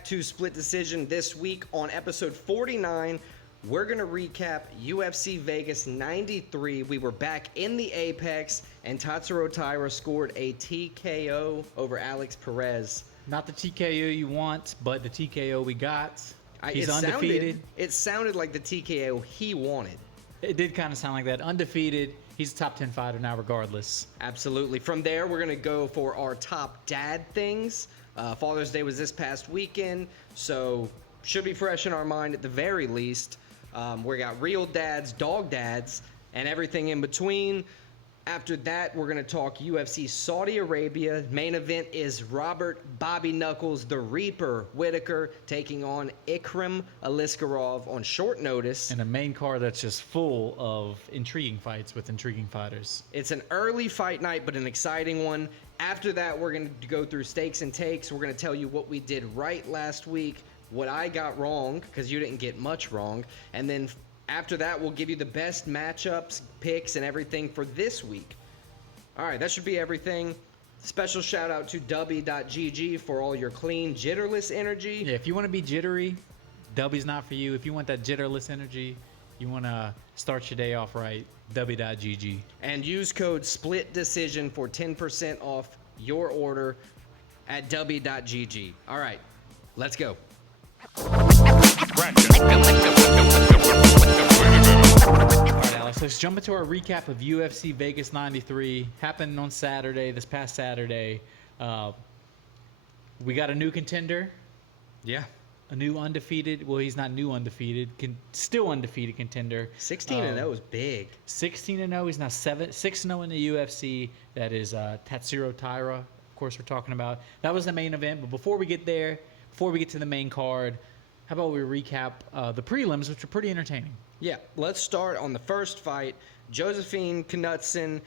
back to Split Decision this week on episode 49. We're going to recap UFC Vegas 93. We were back in the Apex, and Tatsuro Taira scored a TKO over Alex Perez. Not the TKO you want, but the TKO we got. He's undefeated. It sounded like the TKO he wanted. It did kind of sound like that. Undefeated. He's a top 10 fighter now regardless. Absolutely. From there, we're going to go for our top dad things. Father's Day was this past weekend, so should be fresh in our mind at the very least. We got real dads, dog dads, and everything in between. After that, we're going to talk UFC Saudi Arabia. Main event is Robert Bobby Knuckles, the Reaper Whittaker, taking on Ikram Aliskerov on short notice. And a main card that's just full of intriguing fights with intriguing fighters. It's an early fight night, but an exciting one. After that, we're going to go through stakes and takes. We're going to tell you what we did right last week, what I got wrong, because you didn't get much wrong. And then after that, we'll give you the best matchups, picks, and everything for this week. All right, that should be everything. Special shout out to Dubby.gg for all your clean, jitterless energy. Yeah, if you want to be jittery, Dubby's not for you. If you want that jitterless energy, you want to start your day off right, Dubby.gg. And use code SPLITDECISION for 10% off your order at Dubby.gg. All right, let's go. All right, Alex, let's jump into our recap of UFC Vegas 93. Happened on Saturday, this past Saturday. We got a new contender. Yeah. A new undefeated, well, he's not new undefeated, still undefeated contender. 16-0 is big. 16-0, he's now 6-0 in the UFC. That is Tatsuro Taira, of course, we're talking about. That was the main event, but before we get there, before we get to the main card, how about we recap the prelims, which are pretty entertaining. Yeah, let's start on the first fight. Josephine Knudsen,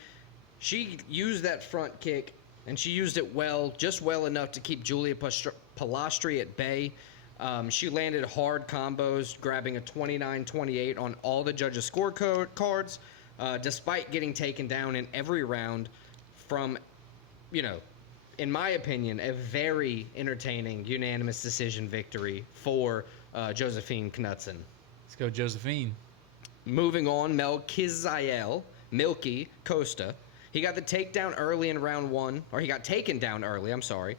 she used that front kick, and she used it well, just well enough to keep Julia Palastri at bay. She landed hard combos, grabbing a 29-28 on all the judges' scorecards, despite getting taken down in every round from, in my opinion, a very entertaining unanimous decision victory for Josephine Knudsen. Let's go, Josephine. Moving on, Milky Costa. He got the takedown early in round one, or he got taken down early, I'm sorry.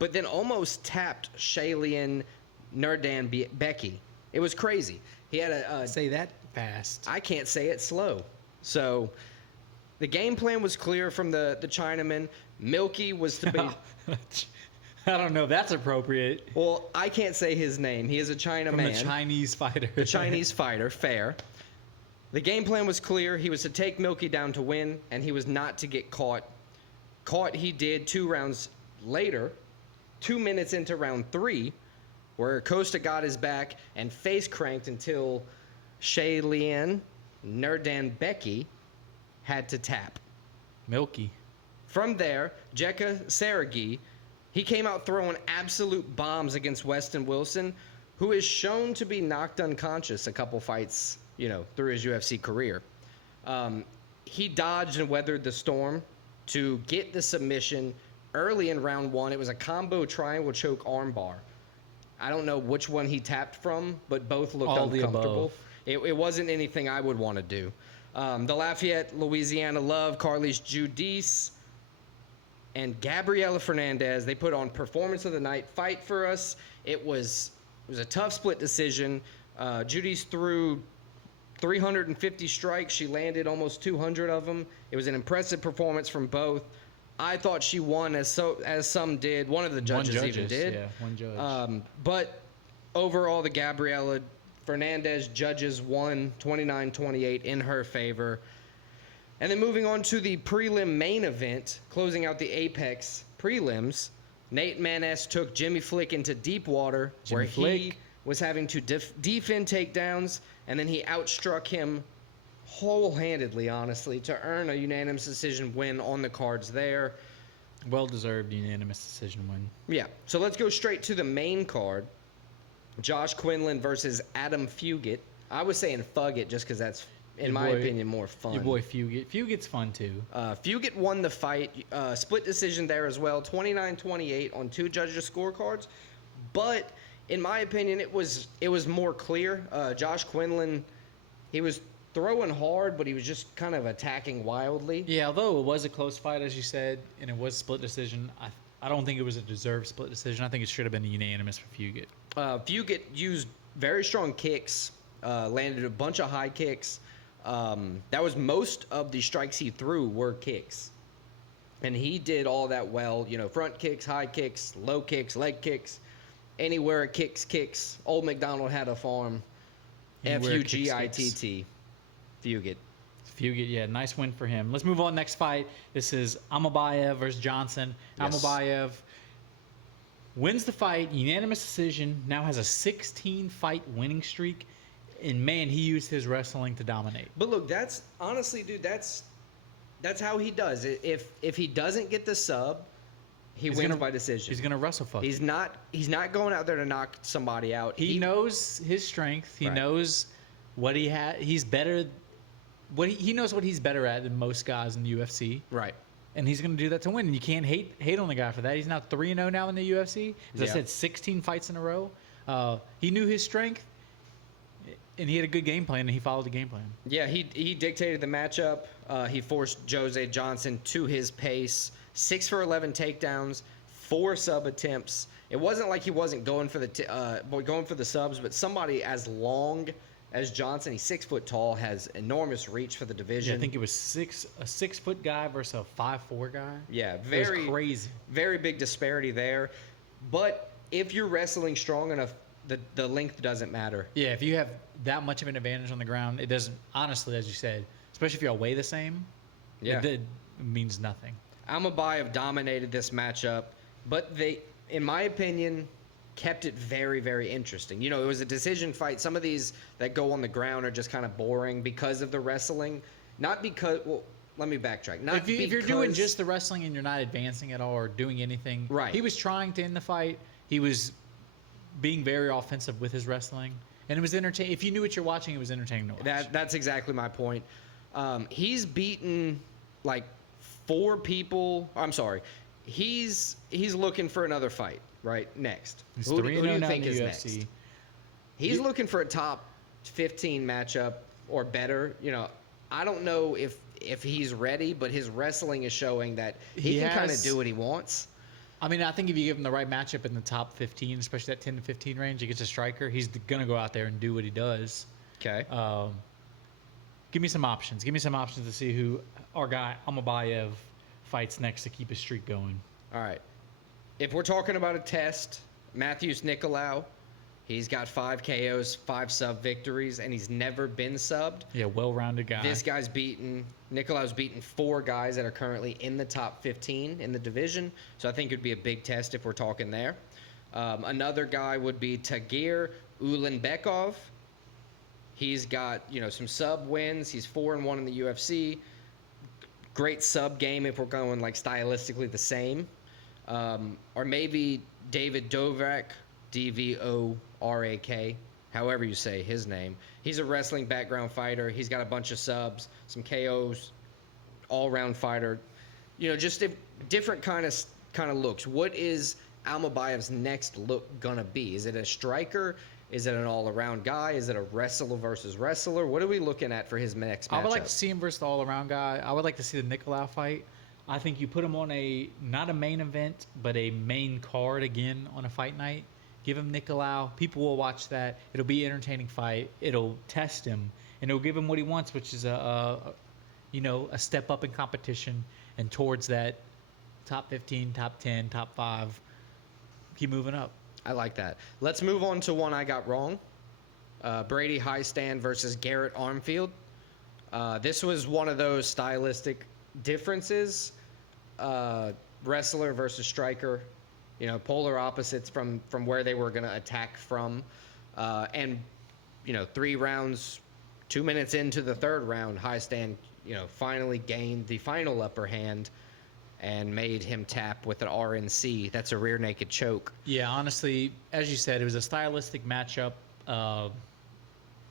But then almost tapped Shailene Nurdan Becky. It was crazy. He had a say that fast. I can't say it slow. So the game plan was clear from the Chinaman. Milky was to be... I don't know if that's appropriate. Well, I can't say his name. He is a Chinaman. From a Chinese fighter. The Chinese fighter, fair. The game plan was clear. He was to take Milky down to win, and he was not to get caught. Caught he did 2 rounds later, 2 minutes into round 3, where Costa got his back and face cranked until Shailene Nurdan Becky had to tap. Milky. From there, Jekka Saragi, he came out throwing absolute bombs against Weston Wilson, who is shown to be knocked unconscious a couple fights, through his UFC career. He dodged and weathered the storm to get the submission early in round 1. It was a combo triangle choke armbar. I don't know which one he tapped from, but both looked all uncomfortable. It wasn't anything I would want to do. The Lafayette, Louisiana Love, Carlos Judice, and Gabriela Fernandez, they put on performance of the night fight for us. It was a tough split decision. Judice threw 350 strikes. She landed almost 200 of them. It was an impressive performance from both. I thought she won, as some did. One of the judges even did. Yeah, one judge. But overall, the Gabriela Fernandez judges won 29-28 in her favor. And then moving on to the prelim main event, closing out the Apex prelims, Nate Maness took Jimmy Flick into deep water, where he was having to defend takedowns, and then he outstruck him whole-handedly, honestly, to earn a unanimous decision win on the cards there. Well-deserved unanimous decision win. Yeah, so let's go straight to the main card. Josh Quinlan versus Adam Fugit. I was saying Fugit just because that's in my opinion, more fun. Your boy Fugit. Fugit's fun too. Fugit won the fight. Split decision there as well. 29-28 on 2 judges' scorecards. But in my opinion, it was more clear. Josh Quinlan, he was throwing hard, but he was just kind of attacking wildly. Yeah, although it was a close fight, as you said, and it was split decision, I don't think it was a deserved split decision. I think it should have been unanimous for Fugit. Fugit used very strong kicks, landed a bunch of high kicks. That was most of the strikes he threw were kicks. And he did all that well. Front kicks, high kicks, low kicks, leg kicks. Anywhere it kicks. Old McDonald had a farm. F-U-G-I-T-T. Fugit. Fugit, yeah, nice win for him. Let's move on. Next fight. This is Amabayev versus Johnson. Yes. Amabayev wins the fight, unanimous decision. Now has a 16-fight winning streak, and man, he used his wrestling to dominate. But look, that's honestly, dude, that's how he does it. If he doesn't get the sub, he wins by decision. He's gonna wrestle fuck. He's not going out there to knock somebody out. He knows his strength. He Right. knows what he had. He's better. He knows what he's better at than most guys in the UFC. Right. And he's going to do that to win. And you can't hate on the guy for that. He's now 3-0 now in the UFC. As I said, 16 fights in a row. He knew his strength, and he had a good game plan, and he followed the game plan. Yeah, he dictated the matchup. He forced Jose Johnson to his pace. 6 for 11 takedowns, 4 sub attempts. It wasn't like he wasn't going for the subs, but somebody as long as Johnson, he's 6 foot tall, has enormous reach for the division. Yeah, I think it was a 6 foot guy versus a 5'4" guy. Yeah, it was crazy. Very big disparity there. But if you're wrestling strong enough, the length doesn't matter. Yeah, if you have that much of an advantage on the ground, it doesn't. Honestly, as you said, especially if you all weigh the same, it means nothing. Amabayev dominated this matchup, but they, in my opinion, kept it very, very interesting. It was a decision fight. Some of these that go on the ground are just kind of boring because of the wrestling. Not because, well, let me backtrack. Not if you're doing just the wrestling and you're not advancing at all or doing anything, right? He was trying to end the fight. He was being very offensive with his wrestling, and it was entertaining. If you knew what you're watching, it was entertaining to watch. That's exactly my point. He's beaten like 4 people. I'm sorry. He's looking for another fight. Right, next. He's Who do you 3-0 think in is the next? UFC. He's looking for a top 15 matchup or better. I don't know if he's ready, but his wrestling is showing that he can kind of do what he wants. I mean, I think if you give him the right matchup in the top 15, especially that 10 to 15 range, against a striker, he's going to go out there and do what he does. Okay. Give me some options. Give me some options to see who our guy Amabayev fights next to keep his streak going. All right. If we're talking about a test, Matthews Nicolau, he's got 5 KOs, 5 sub victories, and he's never been subbed. Yeah, well-rounded guy. Nicolau's beaten 4 guys that are currently in the top 15 in the division, so I think it would be a big test if we're talking there. Another guy would be Tagir Ulanbekov. He's got, some sub wins. He's 4-1 in the UFC. Great sub game if we're going like stylistically the same. Or maybe David Dovrak, D-V-O-R-A-K, however you say his name. He's a wrestling background fighter. He's got a bunch of subs, some KOs, all-round fighter. Just different kind of looks. What is Almabayev's next look gonna be? Is it a striker? Is it an all-around guy? Is it a wrestler versus wrestler? What are we looking at for his next matchup? I would like to see him versus the all-around guy. I would like to see the Nicolau fight. I think you put him on not a main event, but a main card again on a fight night. Give him Nicolau. People will watch that. It'll be an entertaining fight. It'll test him, and it'll give him what he wants, which is a step up in competition and towards that top 15, top 10, top 5. Keep moving up. I like that. Let's move on to one I got wrong. Brady Highstand versus Garrett Armfield. This was one of those stylistic differences. Wrestler versus striker. Polar opposites from where they were going to attack from. And 3 rounds, 2 minutes into the 3rd round, Highstand, finally gained the final upper hand and made him tap with an RNC. That's a rear naked choke. Yeah, honestly, as you said, it was a stylistic matchup.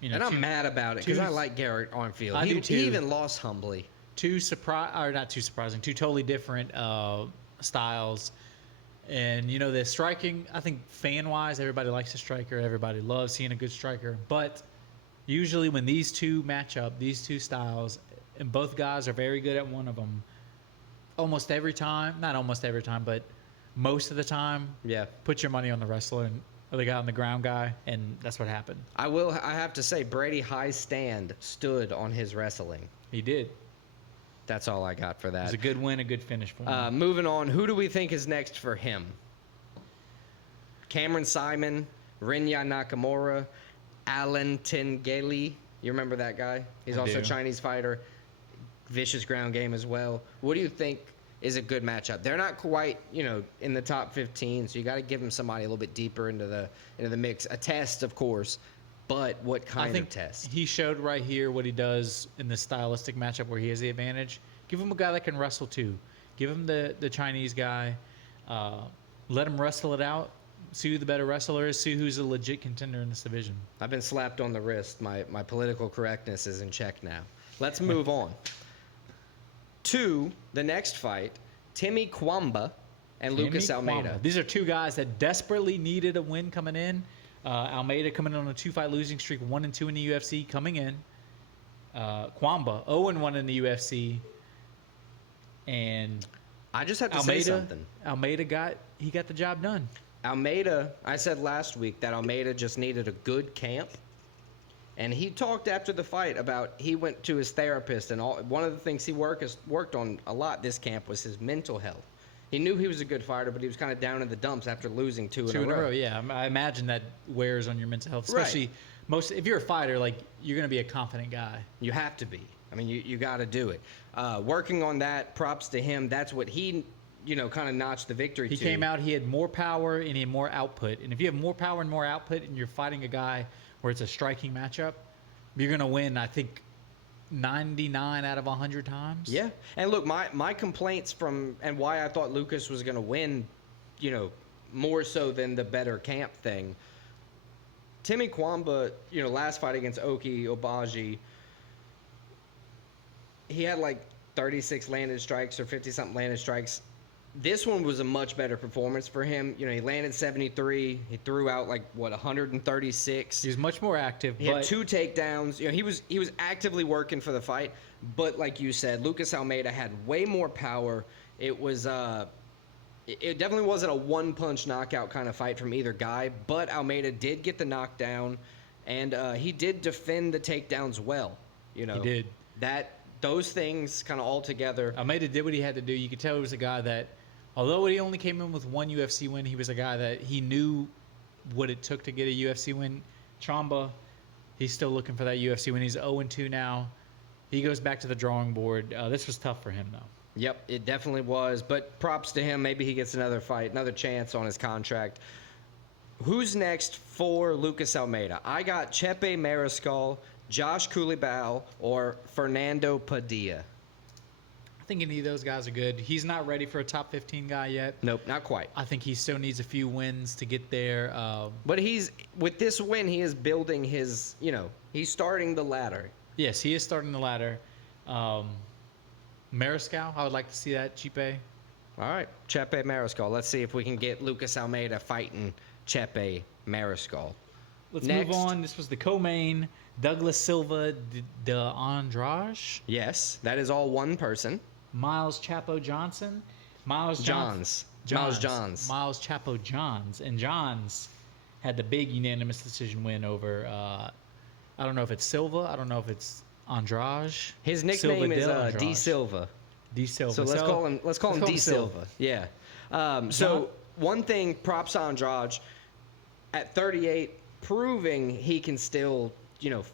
You know, And I'm mad about it because I like Garrett Armfield. I do too. He even lost humbly. Two totally different styles. And you know, the striking, I think fan wise, everybody likes a striker. Everybody loves seeing a good striker. But usually when these two match up, these two styles, and both guys are very good at one of them, almost every time, not almost every time, but most of the time, Yeah. put your money on the wrestler and or the guy on the ground guy, and that's what happened. I have to say, Brady High Stand stood on his wrestling. He did. That's all I got for It that. was a good win, a good finish for him. Moving on, who do we think is next for him? Cameron Simon, Rinya Nakamura, Alan Tengeli. You remember that guy? He's I also do. a Chinese fighter. Vicious ground game as well. What do you think is a good matchup? They're not quite, in the top 15, so you got to give them somebody a little bit deeper into the mix. A test, of course, but what kind of test? He showed right here what he does in this stylistic matchup where he has the advantage. Give him a guy that can wrestle too. Give him the Chinese guy. Let him wrestle it out. See who the better wrestler is. See who's a legit contender in this division. I've been slapped on the wrist. My political correctness is in check now. Let's move on to the next fight. Timmy Kwamba and Lucas Almeida. Kwamba. These are two guys that desperately needed a win coming in. Almeida coming in on a 2-fight losing streak, 1-2 in the UFC coming in. Kwamba 0-1 in the UFC. And I just have to say something. Almeida got the job done. Almeida, I said last week that Almeida just needed a good camp. And he talked after the fight about he went to his therapist, and one of the things he worked on a lot this camp was his mental health. He knew he was a good fighter, but he was kind of down in the dumps after losing two in a row. Yeah. I imagine that wears on your mental health, especially if you're a fighter, like you're going to be a confident guy. You have to be. I mean, you got to do it. Working on that, props to him. That's what he, kind of notched the victory. He came out, he had more power and he had more output. And if you have more power and more output, and you're fighting a guy where it's a striking matchup, you're going to win, I think, 99 out of 100 times. Yeah. And look, my complaints and why I thought Lucas was going to win, more so than the better camp thing. Timmy Kwamba, last fight against Oki Obaji, he had like 36 landed strikes or 50-something landed strikes. This one was a much better performance for him. He landed 73. He threw out 136. He was much more active. He had 2 takedowns. He was actively working for the fight. But like you said, Lucas Almeida had way more power. It was it definitely wasn't a one-punch knockout kind of fight from either guy. But Almeida did get the knockdown, and he did defend the takedowns well. He did. Those things kind of all together. Almeida did what he had to do. You could tell he was a guy that, although he only came in with one UFC win, he was a guy that he knew what it took to get a UFC win. Chamba, he's still looking for that UFC win. He's 0-2 now. He goes back to the drawing board. This was tough for him, though. Yep, it definitely was. But props to him. Maybe he gets another fight, another chance on his contract. Who's next for Lucas Almeida? I got Chepe Mariscal, Josh Coulibaly, or Fernando Padilla. I think any of those guys are good. He's not ready for a top 15 guy yet. Nope, not quite. I think he still needs a few wins to get there. But with this win, he is building his, he's starting the ladder. Yes, he is starting the ladder. Mariscal, I would like to see that. Chepe. All right, Chepe Mariscal. Let's see if we can get Lucas Almeida fighting Chepe Mariscal. Let's Next. move on. This was the co-main. Douglas Silva de Andrade. Yes, that is all one person. Miles Chapo Johnson. Miles Johns. Miles Chapo Johns. And Johns had the big unanimous decision win over, I don't know if it's Silva. I don't know if it's Andrade. His nickname is D Silva. D Silva. So let's call him D Silva. Yeah. So one thing, props to Andrade at 38, proving he can still,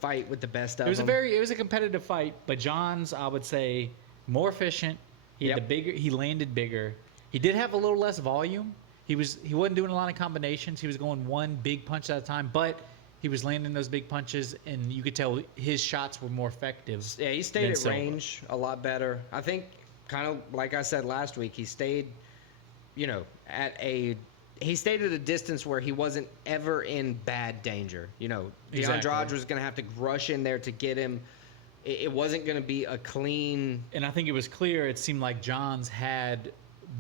fight with the best of them. It was a competitive fight, but Johns, I would say, more efficient. He had he landed bigger. He did have a little less volume. He wasn't doing a lot of combinations. He was going one big punch at a time, but he was landing those big punches, and you could tell his shots were more effective. Yeah, he stayed at range a lot better. I think, kind of like I said last week, he stayed, at a he stayed at a distance where he wasn't ever in bad danger. You know, Exactly. DeAndrade was going to have to rush in there to get him. It wasn't going to be a clean. And I think it was clear. It seemed like Johns had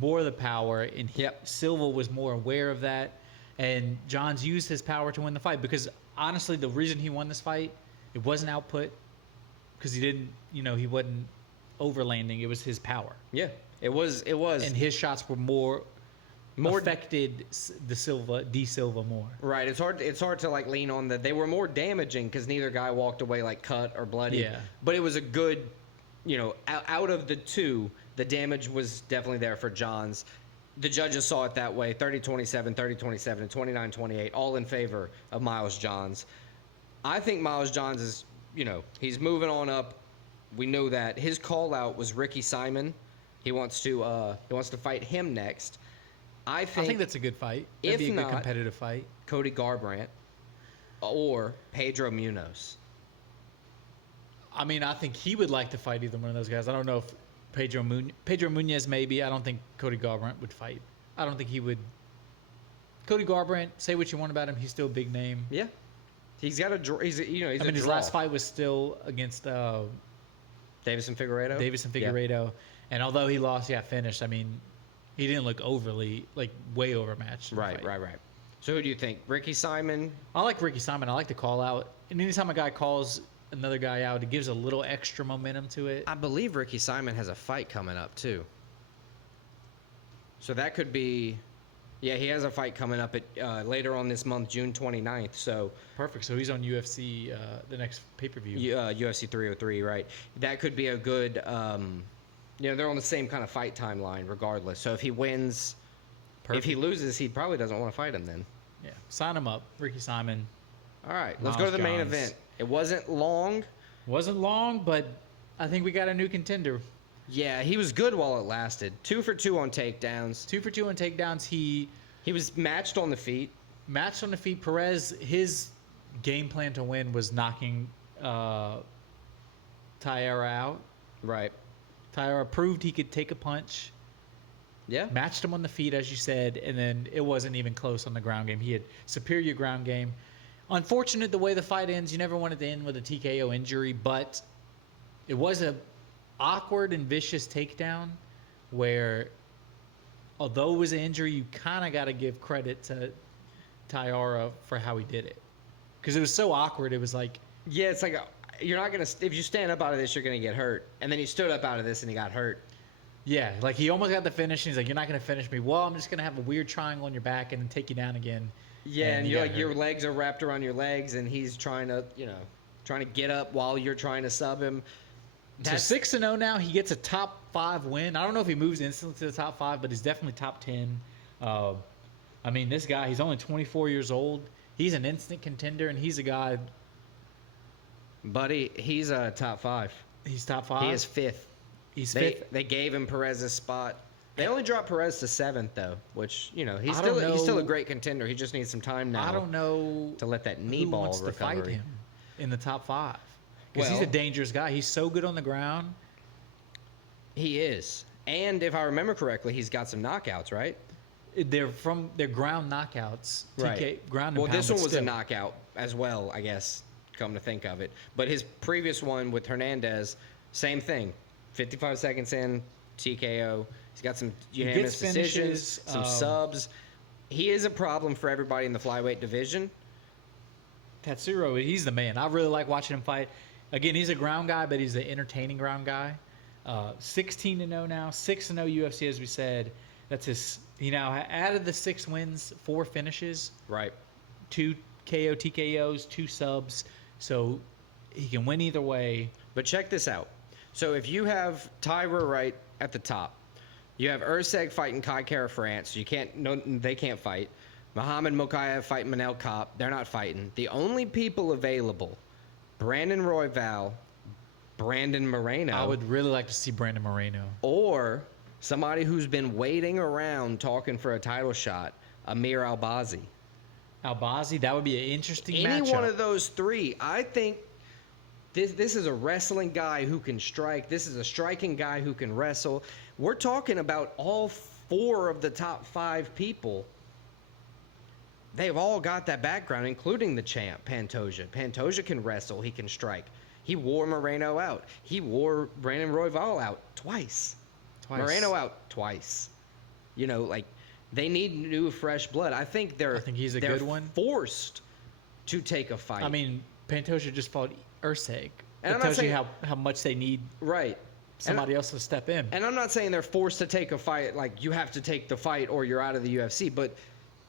more of the power, and Silva was more aware of that. And Johns used his power to win the fight because honestly, the reason he won this fight, it wasn't output because he didn't, he wasn't overlanding. It was his power. Yeah, it was. And his shots were more affected De Silva more. Right. It's hard to like lean on that. They were more damaging because neither guy walked away like cut or bloody. Yeah. But it was a good, out of the two, the damage was definitely there for Johns. The judges saw it that way: 30-27, 30-27, and 29-28, all in favor of Miles Johns. I think Miles Johns is, he's moving on up. We know that his call out was Ricky Simon. He wants to fight him next. I think that's a good fight. That'd be a good competitive fight. Cody Garbrandt or Pedro Munoz. I mean, I think he would like to fight either one of those guys. I don't know if Pedro Munoz maybe. I don't think Cody Garbrandt would fight. I don't think he would. Cody Garbrandt, say what you want about him, he's still a big name. Yeah, he's got a draw. He's his last fight was still against Davison Figueiredo. Yeah. And although he lost, finished. I mean, he didn't look way overmatched. Right. So who do you think? Ricky Simon? I like Ricky Simon. I like the call out. And anytime a guy calls another guy out, it gives a little extra momentum to it. I believe Ricky Simon has a fight coming up too. So that could be, he has a fight coming up at later on this month, June 29th. So perfect. So he's on UFC the next pay-per-view. UFC 303, right? That could be a good. They're on the same kind of fight timeline, regardless. So if he wins, if he loses, he probably doesn't want to fight him then. Yeah, sign him up, Ricky Simon. All right, let's go to the main event. It wasn't long. Wasn't long, but I think we got a new contender. Yeah, he was good while it lasted. 2 for 2 on takedowns. 2 for 2 on takedowns. He was matched on the feet. Perez, his game plan to win was knocking Taira out. Right. Taira proved he could take a punch. Yeah. Matched him on the feet, as you said, and then it wasn't even close on the ground game. He had superior ground game. Unfortunate the way the fight ends. You never wanted to end with a TKO injury, but it was a awkward and vicious takedown where, although it was an injury, you kind of got to give credit to Taira for how he did it. Because it was so awkward. It was like... Yeah, it's like... You're not going to... If you stand up out of this, you're going to get hurt. And then he stood up out of this and he got hurt. Yeah, like he almost got the finish, and he's like, "You're not going to finish me." Well, I'm just going to have a weird triangle on your back and then take you down again. Yeah, and you're like, your legs are wrapped around your legs, and he's trying to get up while you're trying to sub him. So 6-0 now. He gets a top 5 win. I don't know if he moves instantly to the top 5, but he's definitely top 10. I mean, this guy, he's only 24 years old. He's an instant contender, and he's a guy. Buddy, he's a top 5. He's top 5? He is 5th. He's 5th. They gave him Perez's spot. They only dropped Perez to 7th, though, which, he's still a great contender. He just needs some time now. I don't know to let that knee ball wants recover. To fight him in the top 5. Because he's a dangerous guy. He's so good on the ground. He is. And if I remember correctly, he's got some knockouts, right? They're ground knockouts. Right. Ground and well, pound, this one was still. a knockout as well, I guess, come to think of it. But his previous one with Hernandez, same thing. 55 seconds in, TKO. He's got some unanimous decisions, some subs. He is a problem for everybody in the flyweight division. Tatsuro, he's the man. I really like watching him fight. Again, he's a ground guy, but he's an entertaining ground guy. 16-0 now, 6-0 UFC, as we said. That's his. He now added the 6 wins, 4 finishes. Right. 2 KO, TKOs, 2 subs. So he can win either way. But check this out. So if you have Taira right at the top, you have Urseg fighting Kai Kara France. They can't fight. Muhammad Mokaev fighting Manel Kopp. They're not fighting. The only people available, Brandon Royval, Brandon Moreno. I would really like to see Brandon Moreno. Or somebody who's been waiting around talking for a title shot, Amir Albazi. Albazi, that would be an interesting matchup. Any one of those 3, I think. This is a wrestling guy who can strike. This is a striking guy who can wrestle. We're talking about all 4 of the top 5 people they've all got that background, including the champ, Pantoja. Pantoja can wrestle. He can strike. He wore Moreno out. He wore Brandon Royval out twice. Moreno out twice. You know, like, they need new, fresh blood. I think he's a good one. Forced to take a fight. I mean, Pantoja just fought Usyk. And it tells you how much they need somebody else to step in. And I'm not saying they're forced to take a fight, like you have to take the fight or you're out of the UFC, but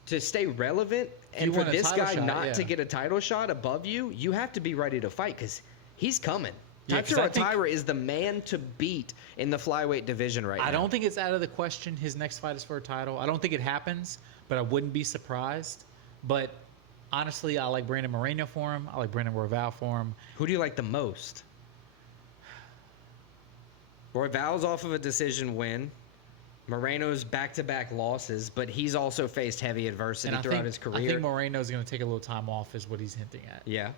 to stay relevant and for this guy not to get a title shot above you, you have to be ready to fight because he's coming. Tatsuro Taira is the man to beat in the flyweight division right now. I don't think it's out of the question his next fight is for a title. I don't think it happens, but I wouldn't be surprised. But honestly, I like Brandon Moreno for him. I like Brandon Royval for him. Who do you like the most? Royval's off of a decision win. Moreno's back-to-back losses, but he's also faced heavy adversity throughout his career. I think Moreno's going to take a little time off is what he's hinting at. Yeah.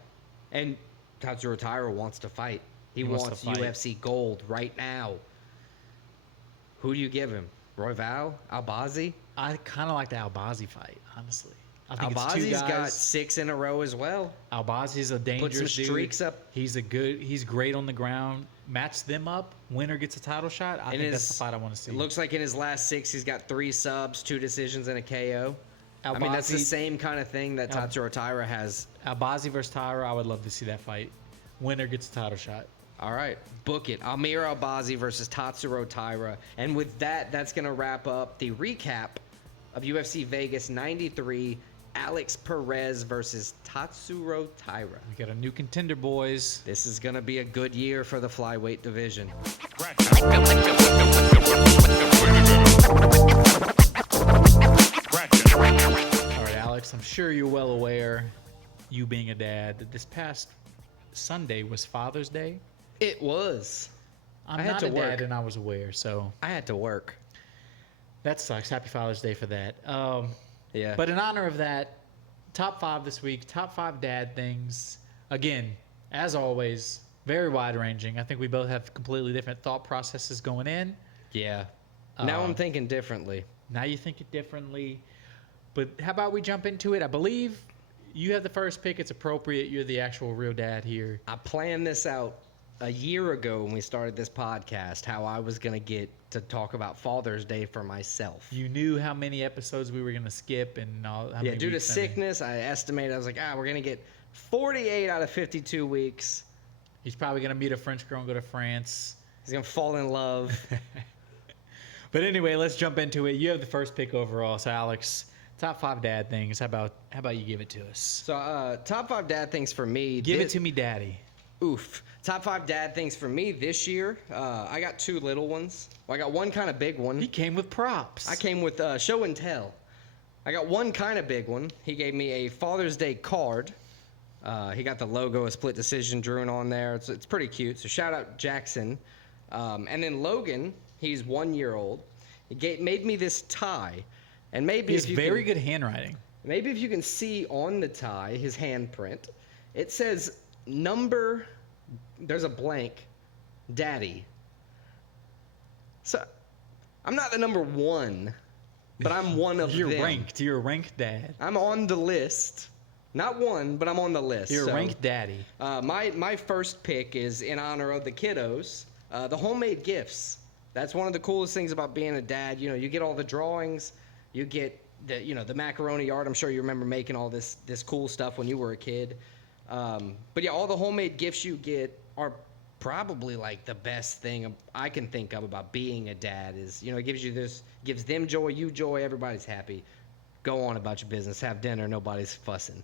And Tatsuro Taira wants to fight. He wants UFC gold right now. Who do you give him? Royval? Albazi? I kind of like the Albazi fight, honestly. I think Albazi's got 6 in a row as well. Albazi's a dangerous Put some streaks dude. up. He's great on the ground. Match them up. Winner gets a title shot. I think that's the fight I want to see. It looks like in his last 6, he's got 3 subs, 2 decisions, and a KO. I mean, that's the same kind of thing that Tatsuro Taira has. Albazi versus Taira, I would love to see that fight. Winner gets a title shot. All right, book it. Amir Albazi versus Tatsuro Taira. And with that, that's going to wrap up the recap of UFC Vegas 93, Alex Perez versus Tatsuro Taira. We got a new contender, boys. This is going to be a good year for the flyweight division. All right, Alex, I'm sure you're well aware, you being a dad, that this past Sunday was Father's Day. It was. I'm not a dad, and I was aware, so I had to work. That sucks. Happy Father's Day for that. Yeah. But in honor of that, top 5 this week, top 5 dad things. Again, as always, very wide-ranging. I think we both have completely different thought processes going in. Yeah. Now I'm thinking differently. Now you think it differently. But how about we jump into it? I believe you have the first pick. It's appropriate. You're the actual real dad here. I planned this out a year ago when we started this podcast, how I was going to get to talk about Father's Day for myself. You knew how many episodes we were going to skip and all. Yeah, due to sickness, I estimated, I was like, we're going to get 48 out of 52 weeks. He's probably going to meet a French girl and go to France. He's going to fall in love. But anyway, let's jump into it. You have the first pick overall. So, Alex, top 5 dad things. How about you give it to us? So, top 5 dad things for me. Give it to me, daddy. Oof. Top 5 dad things for me this year. I got 2 little ones. Well, I got one kind of big one. He came with props. I came with show and tell. I got one kind of big one. He gave me a Father's Day card. He got the logo, a split decision drawn on there. It's pretty cute. So shout out Jackson. And then Logan, he's 1 year old. He made me this tie. And maybe he has very good handwriting. Maybe if you can see on the tie, his handprint, it says number, there's a blank, daddy. So I'm not the number 1, but I'm one of them. You're ranked. You're a ranked dad. I'm on the list. Not 1, but I'm on the list. You're a ranked daddy. My first pick is in honor of the kiddos, the homemade gifts. That's one of the coolest things about being a dad. You know, you get all the drawings, you get the macaroni art. I'm sure you remember making all this cool stuff when you were a kid. But yeah, all the homemade gifts you get are probably like the best thing I can think of about being a dad. Is, it gives them joy, you joy, everybody's happy. Go on about your business, have dinner, nobody's fussing.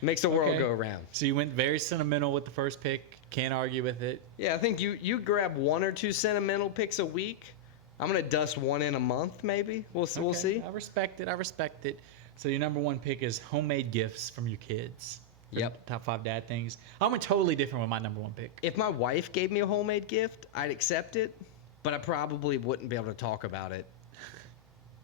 Makes the world go around. So you went very sentimental with the first pick. Can't argue with it. Yeah, I think you grab 1 or 2 sentimental picks a week. I'm gonna dust 1 in a month, maybe. We'll see. I respect it. So your number 1 pick is homemade gifts from your kids. Yep. Top 5 dad things. I went totally different with my number 1 pick. If my wife gave me a homemade gift, I'd accept it, but I probably wouldn't be able to talk about it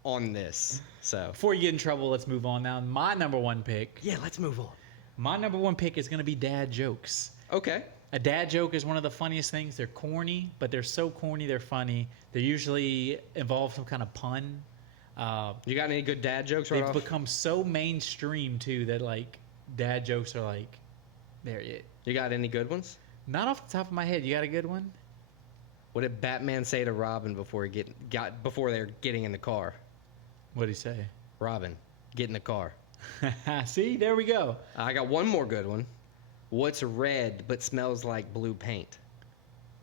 on this. So before you get in trouble, let's move on now. My number 1 pick. Yeah, let's move on. My number 1 pick is going to be dad jokes. Okay. A dad joke is one of the funniest things. They're corny, but they're so corny they're funny. They usually involve some kind of pun. You got any good dad jokes right They've off? become so mainstream too that like dad jokes are like, there it. You got any good ones? Not off the top of my head. You got a good one? What did Batman say to Robin before before they're getting in the car? What'd he say? Robin, get in the car. See, there we go. I got one more good one. What's red but smells like blue paint?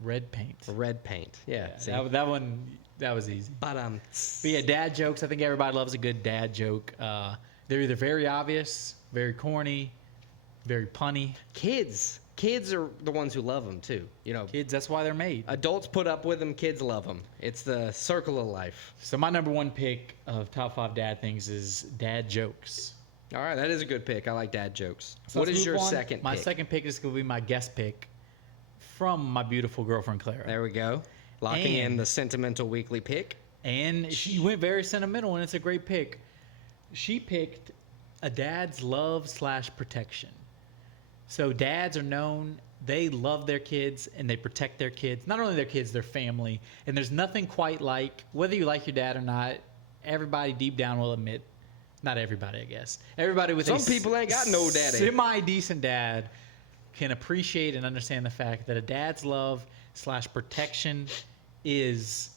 Red paint. Red paint. Yeah. See? That one, that was easy. But But yeah, dad jokes. I think everybody loves a good dad joke. They're either very obvious, very corny, very punny. Kids are the ones who love them too. You know, Kids, that's why they're made. adults put up with them. Kids love them. It's the circle of life. So my number one pick of top 5 dad things is dad jokes. All right, that is a good pick. I like dad jokes. So What let's is move your on. second My pick? second pick is going to be my guest pick from my beautiful girlfriend Clara. There we go. Locking in And- the sentimental weekly pick. And she went very sentimental, and it's a great pick. She picked a dad's love / protection. So dads are known, they love their kids and they protect their kids. Not only their kids, their family. And there's nothing quite like, whether you like your dad or not, everybody deep down will admit, not everybody, I guess. Everybody with Some people ain't got no daddy. Semi-decent dad can appreciate and understand the fact that a dad's love / protection is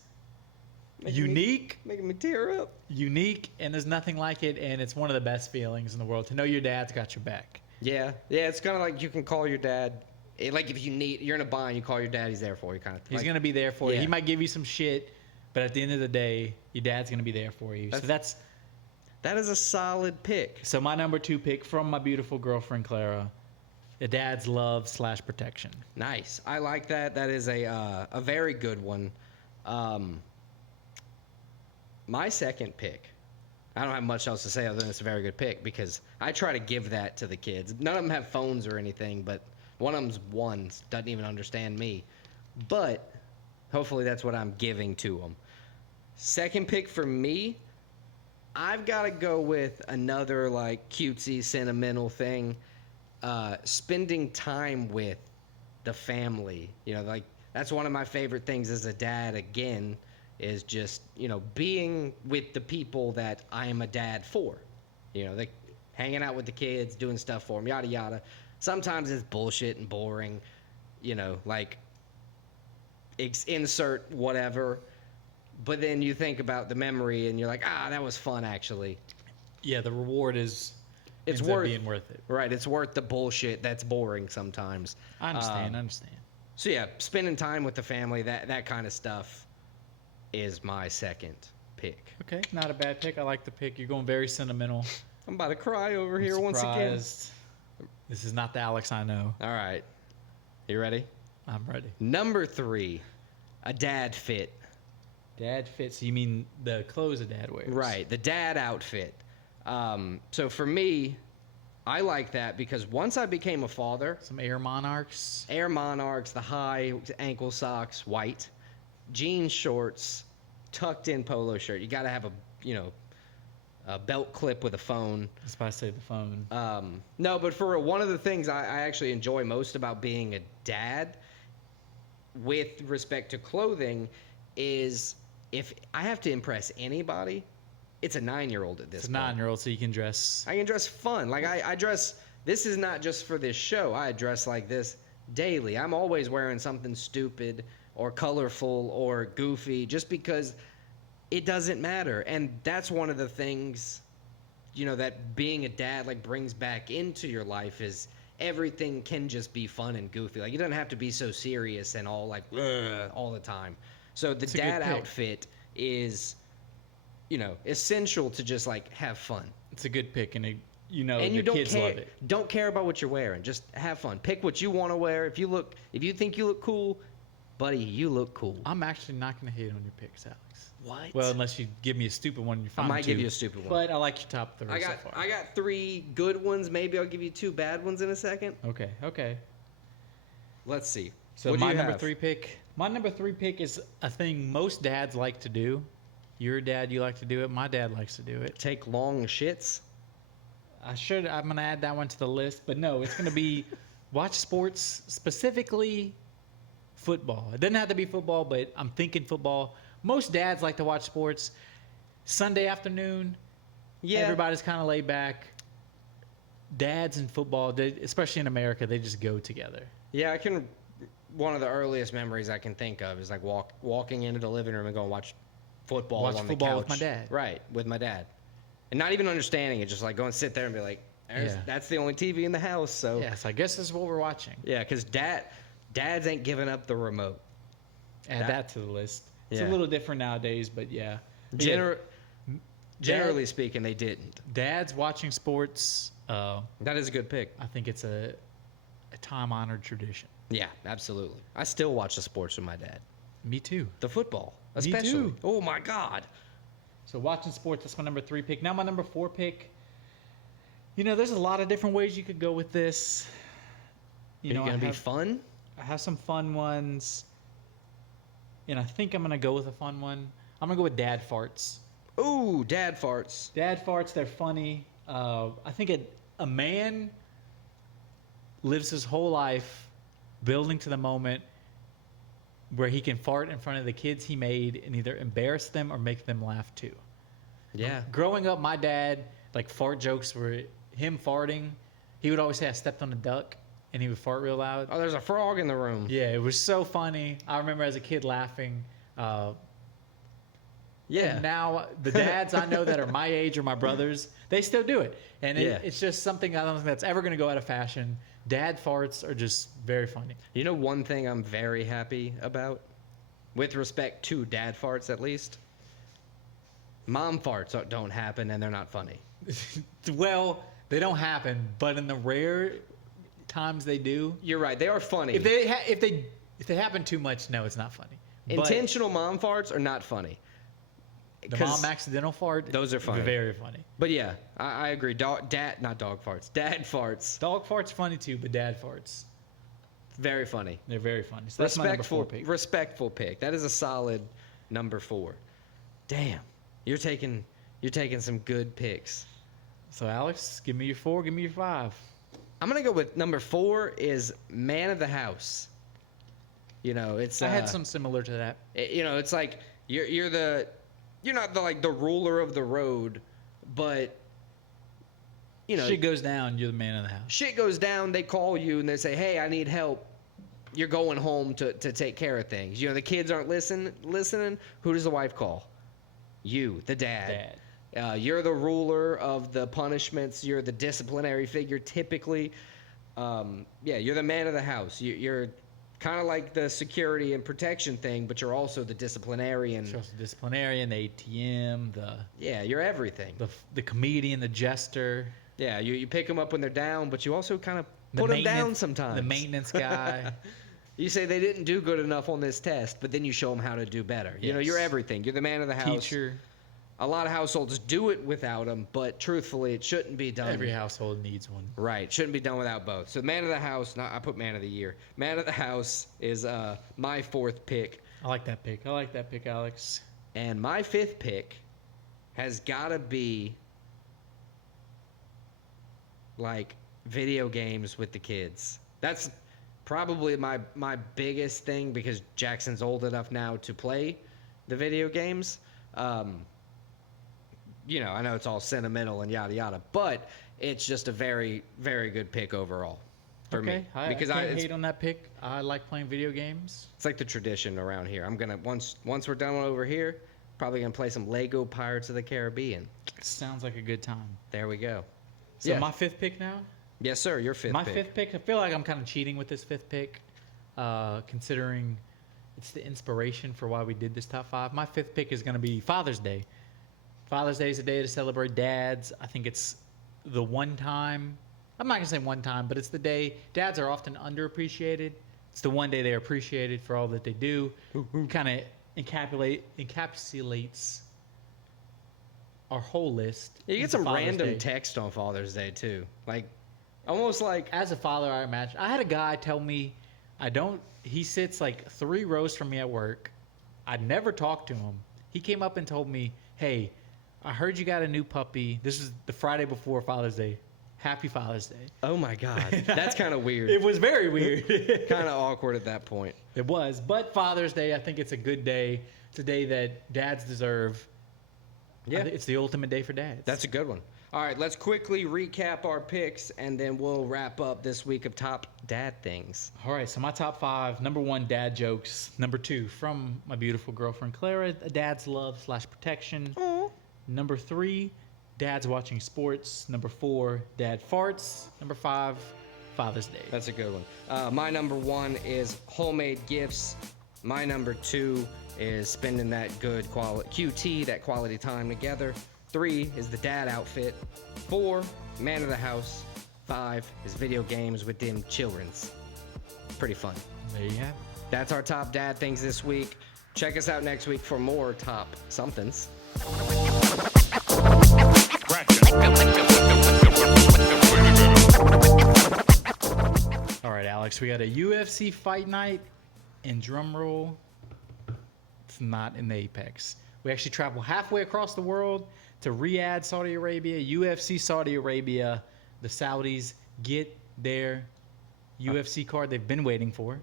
unique, Making me tear up. and there's nothing like it, and it's one of the best feelings in the world to know your dad's got your back. Yeah, it's kind of like you can call your dad. Like if you're in a bind, you call your dad. He's there for you, kind of. He's like, gonna be there for you. Yeah. He might give you some shit, but at the end of the day, your dad's gonna be there for you. That is a solid pick. So my number 2 pick from my beautiful girlfriend Clara, a dad's love / protection. Nice. I like that. That is a very good one. My second pick. I don't have much else to say other than it's a very good pick because I try to give that to the kids. None of them have phones or anything, but one of them's doesn't even understand me. But hopefully that's what I'm giving to them. Second pick for me, I've got to go with another like cutesy, sentimental thing. Spending time with the family. You know, like that's one of my favorite things as a dad. Again, is just being with the people that I am a dad for. Like hanging out with the kids, doing stuff for them, yada yada. Sometimes it's bullshit and boring. Like insert whatever. But then you think about the memory and you're like, that was fun actually. Yeah, the reward is It's ends up worth being worth it. Right, it's worth the bullshit that's boring sometimes. I understand. So yeah, spending time with the family, that kind of stuff is my second pick. Okay, not a bad pick. I like the pick. You're going very sentimental. I'm about to cry over here I'm once again. surprised. This is not the Alex I know. All right. You ready? I'm ready. Number 3, a dad fit. Dad fits. You mean the clothes a dad wears? Right, the dad outfit. So for me, I like that because once I became a father, Some Air Monarchs. Air Monarchs, the high ankle socks, white, jeans, shorts, tucked in polo shirt. You got to have a belt clip with a phone. I was about to say the phone. No, but for one of the things I actually enjoy most about being a dad with respect to clothing is if I have to impress anybody, it's a 9-year-old at this It's a point. 9-year-old, so you can dress. I can dress fun. Like I dress, this is not just for this show. I dress like this daily. I'm always wearing something stupid or colorful or goofy just because it doesn't matter. And that's one of the things, that being a dad like brings back into your life is everything can just be fun and goofy. Like it doesn't have to be so serious and all like all the time. So the It's a good dad pick. outfit is, essential to just like have fun. It's a good pick, and And the you don't kids care. love it. Don't care about what you're wearing. Just have fun. Pick what you want to wear. If you think you look cool, buddy, you look cool. I'm actually not going to hate on your picks, Alex. What? Well, unless you give me a stupid one, you're I fine. might give you a stupid one. But I like your top 3 I so got far. 3 good ones. Maybe I'll give you 2 bad ones in a second. Okay. Let's see. So What do my you number have? 3 pick. My number 3 pick is a thing most dads like to do. Your dad, you like to do it. My dad likes to do it. Take long shits. I'm gonna add that one to the list, but no, it's gonna be watch sports, specifically football. It doesn't have to be football, but I'm thinking football. Most dads like to watch sports. Sunday afternoon, Yeah. everybody's kind of laid back. Dads in football, especially in America, they just go together. Yeah, one of the earliest memories I can think of is like walking into the living room and going watch football Watch on football the with couch. my dad. Right, with my dad. And not even understanding it, just like go and sit there and be like, Yeah. that's the only TV in the house. So Yes, I guess this is what we're watching. yeah, because dads ain't giving up the remote. Add that to the list. It's Yeah. a little different nowadays, but yeah. Generally speaking, they didn't. Dads watching sports, That is a good pick. I think it's a time-honored tradition. Yeah, absolutely. I still watch the sports with my dad. Me too. The football, Me especially. too. Oh my God. So watching sports, that's my number 3 pick. Now my number 4 pick. There's a lot of different ways you could go with this. Are you gonna be fun? I have some fun ones. And I think I'm gonna go with a fun one. I'm gonna go with dad farts. Ooh, dad farts. Dad farts, they're funny. I think a man lives his whole life building to the moment where he can fart in front of the kids he made and either embarrass them or make them laugh too. Yeah. Growing up, my dad, like fart jokes were him farting. He would always say, I stepped on a duck, and he would fart real loud. Oh, there's a frog in the room. Yeah, it was so funny. I remember as a kid laughing. Yeah. And now the dads I know that are my age or my brothers, they still do it. And Yeah. it's just something I don't think that's ever going to go out of fashion. Dad farts are just very funny. You know one thing I'm very happy about? With respect to dad farts, at least? Mom farts don't happen, and they're not funny. Well, they don't happen, but in the rare times they do, You're right. They are funny. if they happen too much, no, it's not funny. But Intentional mom farts are not funny. the 'Cause- mom accidental fart, Those are funny. very funny. But yeah, I agree. Not dog farts. Dad farts. Dog farts funny too, but dad farts, Very funny. they're very funny. So that's my number 4 pick. Respectful pick. That is a solid number 4. Damn, you're taking some good picks. So Alex, give me your 4, give me your 5. I'm gonna go with number 4 is man of the house. It's I had some similar to that. it's like you're not the ruler of the road, but Shit goes down, you're the man of the house. shit goes down, they call you and they say, hey, I need help. You're going home to take care of things. The kids aren't listening. Who does the wife call? You, the dad. You're the ruler of the punishments. You're the disciplinary figure typically. You're the man of the house. You're kind of like the security and protection thing, but you're also the disciplinarian. So the disciplinarian, the ATM, You're everything. the comedian, the jester. Yeah, you pick them up when they're down, but you also kind of The put them down maintenance- sometimes. The maintenance guy. You say they didn't do good enough on this test, but then you show them how to do better. Yes. You're everything. You're the man of the house. Teacher. A lot of households do it without them, but truthfully, it shouldn't be done. Every household needs one. Right, shouldn't be done without both. So man of the house, I put man of the year. Man of the house is my 4th pick. I like that pick. Alex. And my 5th pick has got to be like video games with the kids. That's probably my biggest thing because Jackson's old enough now to play the video games. I know it's all sentimental and yada yada, but it's just a very, very good pick overall for me. Because I can't hate on that pick. I like playing video games. It's like the tradition around here. I'm gonna once we're done over here, probably gonna play some Lego Pirates of the Caribbean. Sounds like a good time. There we go. So my 5th pick now? Yes, sir. Your 5th My pick. 5th pick, I feel like I'm kind of cheating with this 5th pick, considering it's the inspiration for why we did this top 5. My 5th pick is going to be Father's Day. Father's Day is a day to celebrate dads. I think it's the one time, I'm not going to say one time, but it's the day dads are often underappreciated. It's the one day they're appreciated for all that they do. Kind of encapsulates our whole list. You get into some Father's random Day. text on Father's Day too, like almost like As a father, I imagine. I had a guy tell me, he sits like 3 rows from me at work. I'd never talked to him. He came up and told me, hey, I heard you got a new puppy. This is the Friday before Father's Day. Happy Father's Day. oh my god, that's kind of weird. It was very weird. Kind of awkward at that point. It was. But Father's Day, I think it's a good day. It's a day that dads deserve. Yeah. It's the ultimate day for dads. That's a good one. All right, let's quickly recap our picks, and then we'll wrap up this week of top dad things. All right, so my top 5. Number 1, dad jokes. Number 2, from my beautiful girlfriend Clara, a dad's love / protection. Aww. Number 3, dad's watching sports. Number 4, dad farts. Number 5, Father's Day. That's a good one. My number 1 is homemade gifts. My number 2 is spending that good quality QT, that quality time together. 3 is the dad outfit. 4, man of the house. 5 is video games with them children's. Pretty fun. There you have it. That's our top dad things this week. Check us out next week for more top somethings. All right, Alex, we got a UFC fight night, and drum roll, it's not in the Apex. We actually travel halfway across the world to Riyadh, Saudi Arabia, UFC Saudi Arabia. The Saudis get their UFC card they've been waiting for.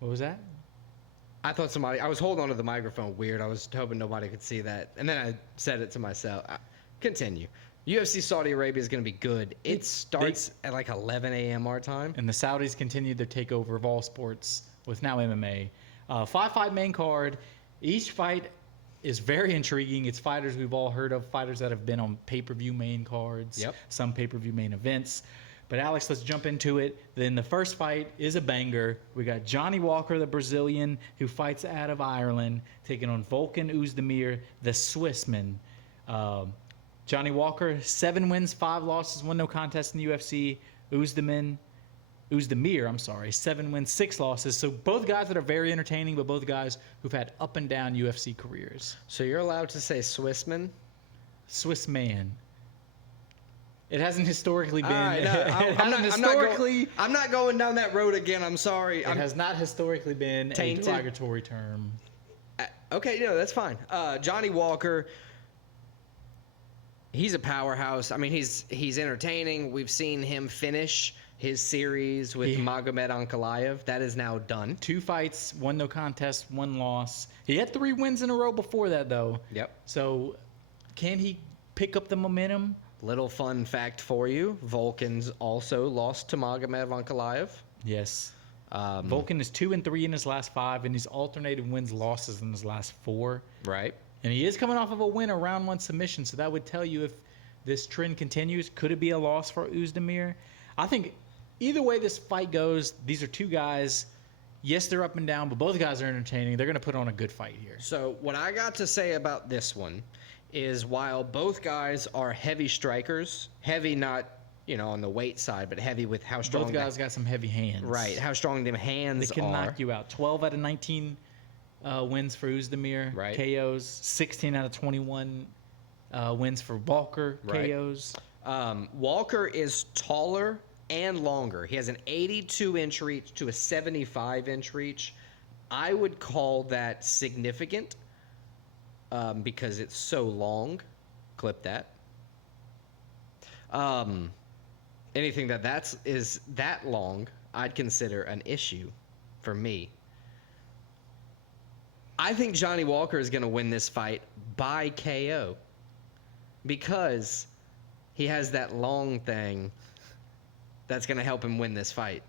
What was that? I thought I was holding onto the microphone weird. I was hoping nobody could see that. And then I said it to myself. Continue. UFC Saudi Arabia is going to be good. It starts at like 11 a.m. our time. And the Saudis continued their takeover of all sports with now MMA. 5-fight main card. Each fight is very intriguing. It's fighters we've all heard of, fighters that have been on pay-per-view main cards, some pay-per-view main events. But Alex, let's jump into it. Then the first fight is a banger. We got Johnny Walker, the Brazilian, who fights out of Ireland, taking on Volkan Oezdemir, the Swissman. Johnny Walker, 7 wins, 5 losses, 1 no contest in the UFC. Oezdemir, 7 wins, 6 losses. So both guys that are very entertaining, but both guys who've had up and down UFC careers. So you're allowed to say Swissman? Swiss man. It hasn't historically been. Right, no, I'm not going down that road again. I'm sorry. It has not historically been tainted. A derogatory term. Okay, that's fine. Johnny Walker, he's a powerhouse. I mean, he's entertaining. We've seen him finish his series with Magomed Ankalaev. That is now done. 2 fights, 1 no contest, 1 loss. He had 3 wins in a row before that, though. Yep. So can he pick up the momentum? Little fun fact for you. Volkan's also lost to Magomed Ankalaev. Yes. Volkan is 2-3 in his last 5, and he's alternated wins, losses in his last 4. Right. And he is coming off of a win, a round 1 submission, so that would tell you if this trend continues, could it be a loss for Oezdemir? I think either way this fight goes, these are 2 guys. Yes, they're up and down, but both guys are entertaining. They're going to put on a good fight here. So what I got to say about this one is while both guys are heavy strikers, heavy not, on the weight side, but heavy with how strong. Both guys got some heavy hands. Right, how strong them hands are. They can knock you out. 12 out of 19 wins for Oezdemir, right. KOs. 16 out of 21 wins for Walker, right. KOs. Walker is taller and longer. He has an 82-inch reach to a 75-inch reach. I would call that significant because it's so long. Clip that. Anything that is that long, I'd consider an issue for me. I think Johnny Walker is going to win this fight by KO because he has that long thing that's going to help him win this fight.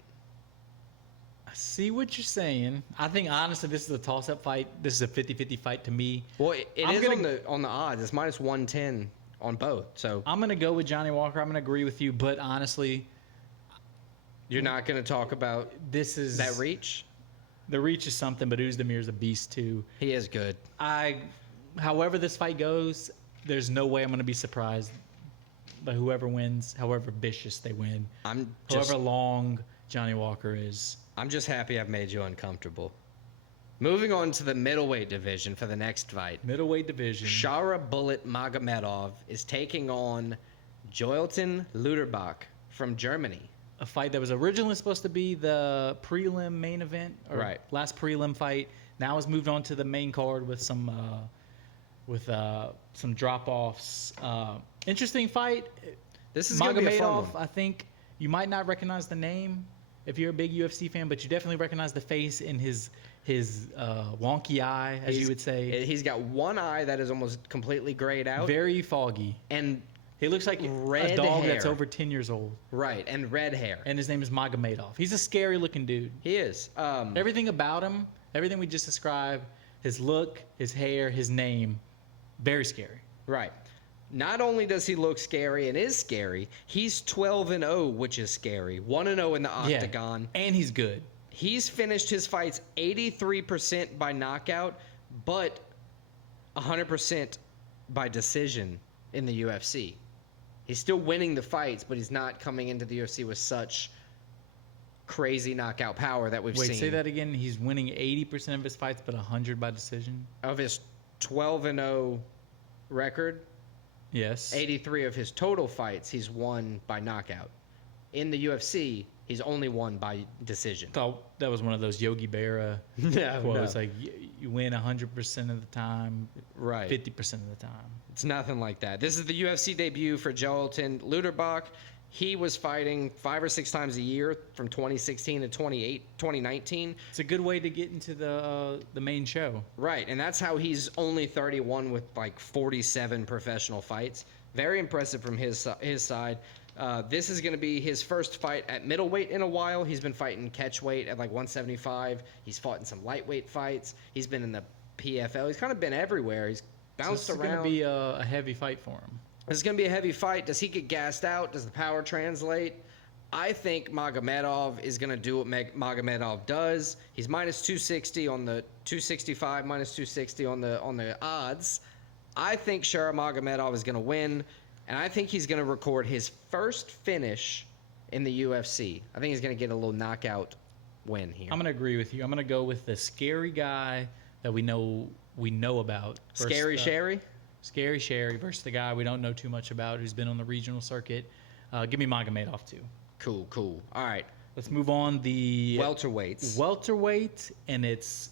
I see what you're saying. I think, honestly, this is a toss-up fight. This is a 50-50 fight to me. Well, it is on the odds. It's minus 110 on both. So I'm going to go with Johnny Walker. I'm going to agree with you. But, honestly, you're not going to talk about that reach? The reach is something, but Oezdemir's a beast, too. He is good. However this fight goes, there's no way I'm going to be surprised by whoever wins, however vicious they win, however long Johnny Walker is. I'm just happy I've made you uncomfortable. Moving on to the middleweight division for the next fight. Middleweight division. Shara Bullet Magomedov is taking on Joelton Luderbach from Germany. A fight that was originally supposed to be the prelim main event, or last prelim fight. Now has moved on to the main card with some drop-offs. Interesting fight. This is going to be a fun one. I think you might not recognize the name. if you're a big UFC fan, but you definitely recognize the face in his wonky eye, as you would say. He's got one eye that is almost completely grayed out. Very foggy. And he looks like red a dog hair. that's over 10 years old. Right, and red hair. And his name is Magomedov. He's a scary looking dude. He is. Everything about him, everything we just described, his look, his hair, his name, very scary. Right. Not only does he look scary and is scary, he's 12-0, which is scary. 1-0 in the octagon. Yeah, and he's good. He's finished his fights 83% by knockout, but 100% by decision in the UFC. He's still winning the fights, but he's not coming into the UFC with such crazy knockout power that we've seen. Wait, say that again. He's winning 80% of his fights, but 100 by decision? Of his 12-0 record, yes. 83 of his total fights he's won by knockout. In the UFC, he's only won by decision. Thought that was one of those Yogi Berra quotes. Like, you win 100% of the time, right? 50% of the time. It's nothing like that. This is the UFC debut for Joelton Luderbach. He was fighting 5 or 6 times a year from 2016 to 2019. It's a good way to get into the main show. Right, and that's how he's only 31 with like 47 professional fights. Very impressive from his side. This is going to be his first fight at middleweight in a while. He's been fighting catchweight at like 175. He's fought in some lightweight fights. He's been in the PFL. He's kind of been everywhere. He's bounced around. It's going to be a heavy fight for him. This is going to be a heavy fight. Does he get gassed out? Does the power translate? I think Magomedov is going to do what Magomedov does. He's minus 260 on the 265, minus 260 on the odds. I think Shura Magomedov is going to win, and I think he's going to record his first finish in the UFC. I think he's going to get a little knockout win here. I'm going to agree with you. I'm going to go with the scary guy that we know about. Scary Sherry? Scary Sherry versus the guy we don't know too much about who's been on the regional circuit. Give me Magomedov too. Cool. All right. Let's move on. The welterweight, and it's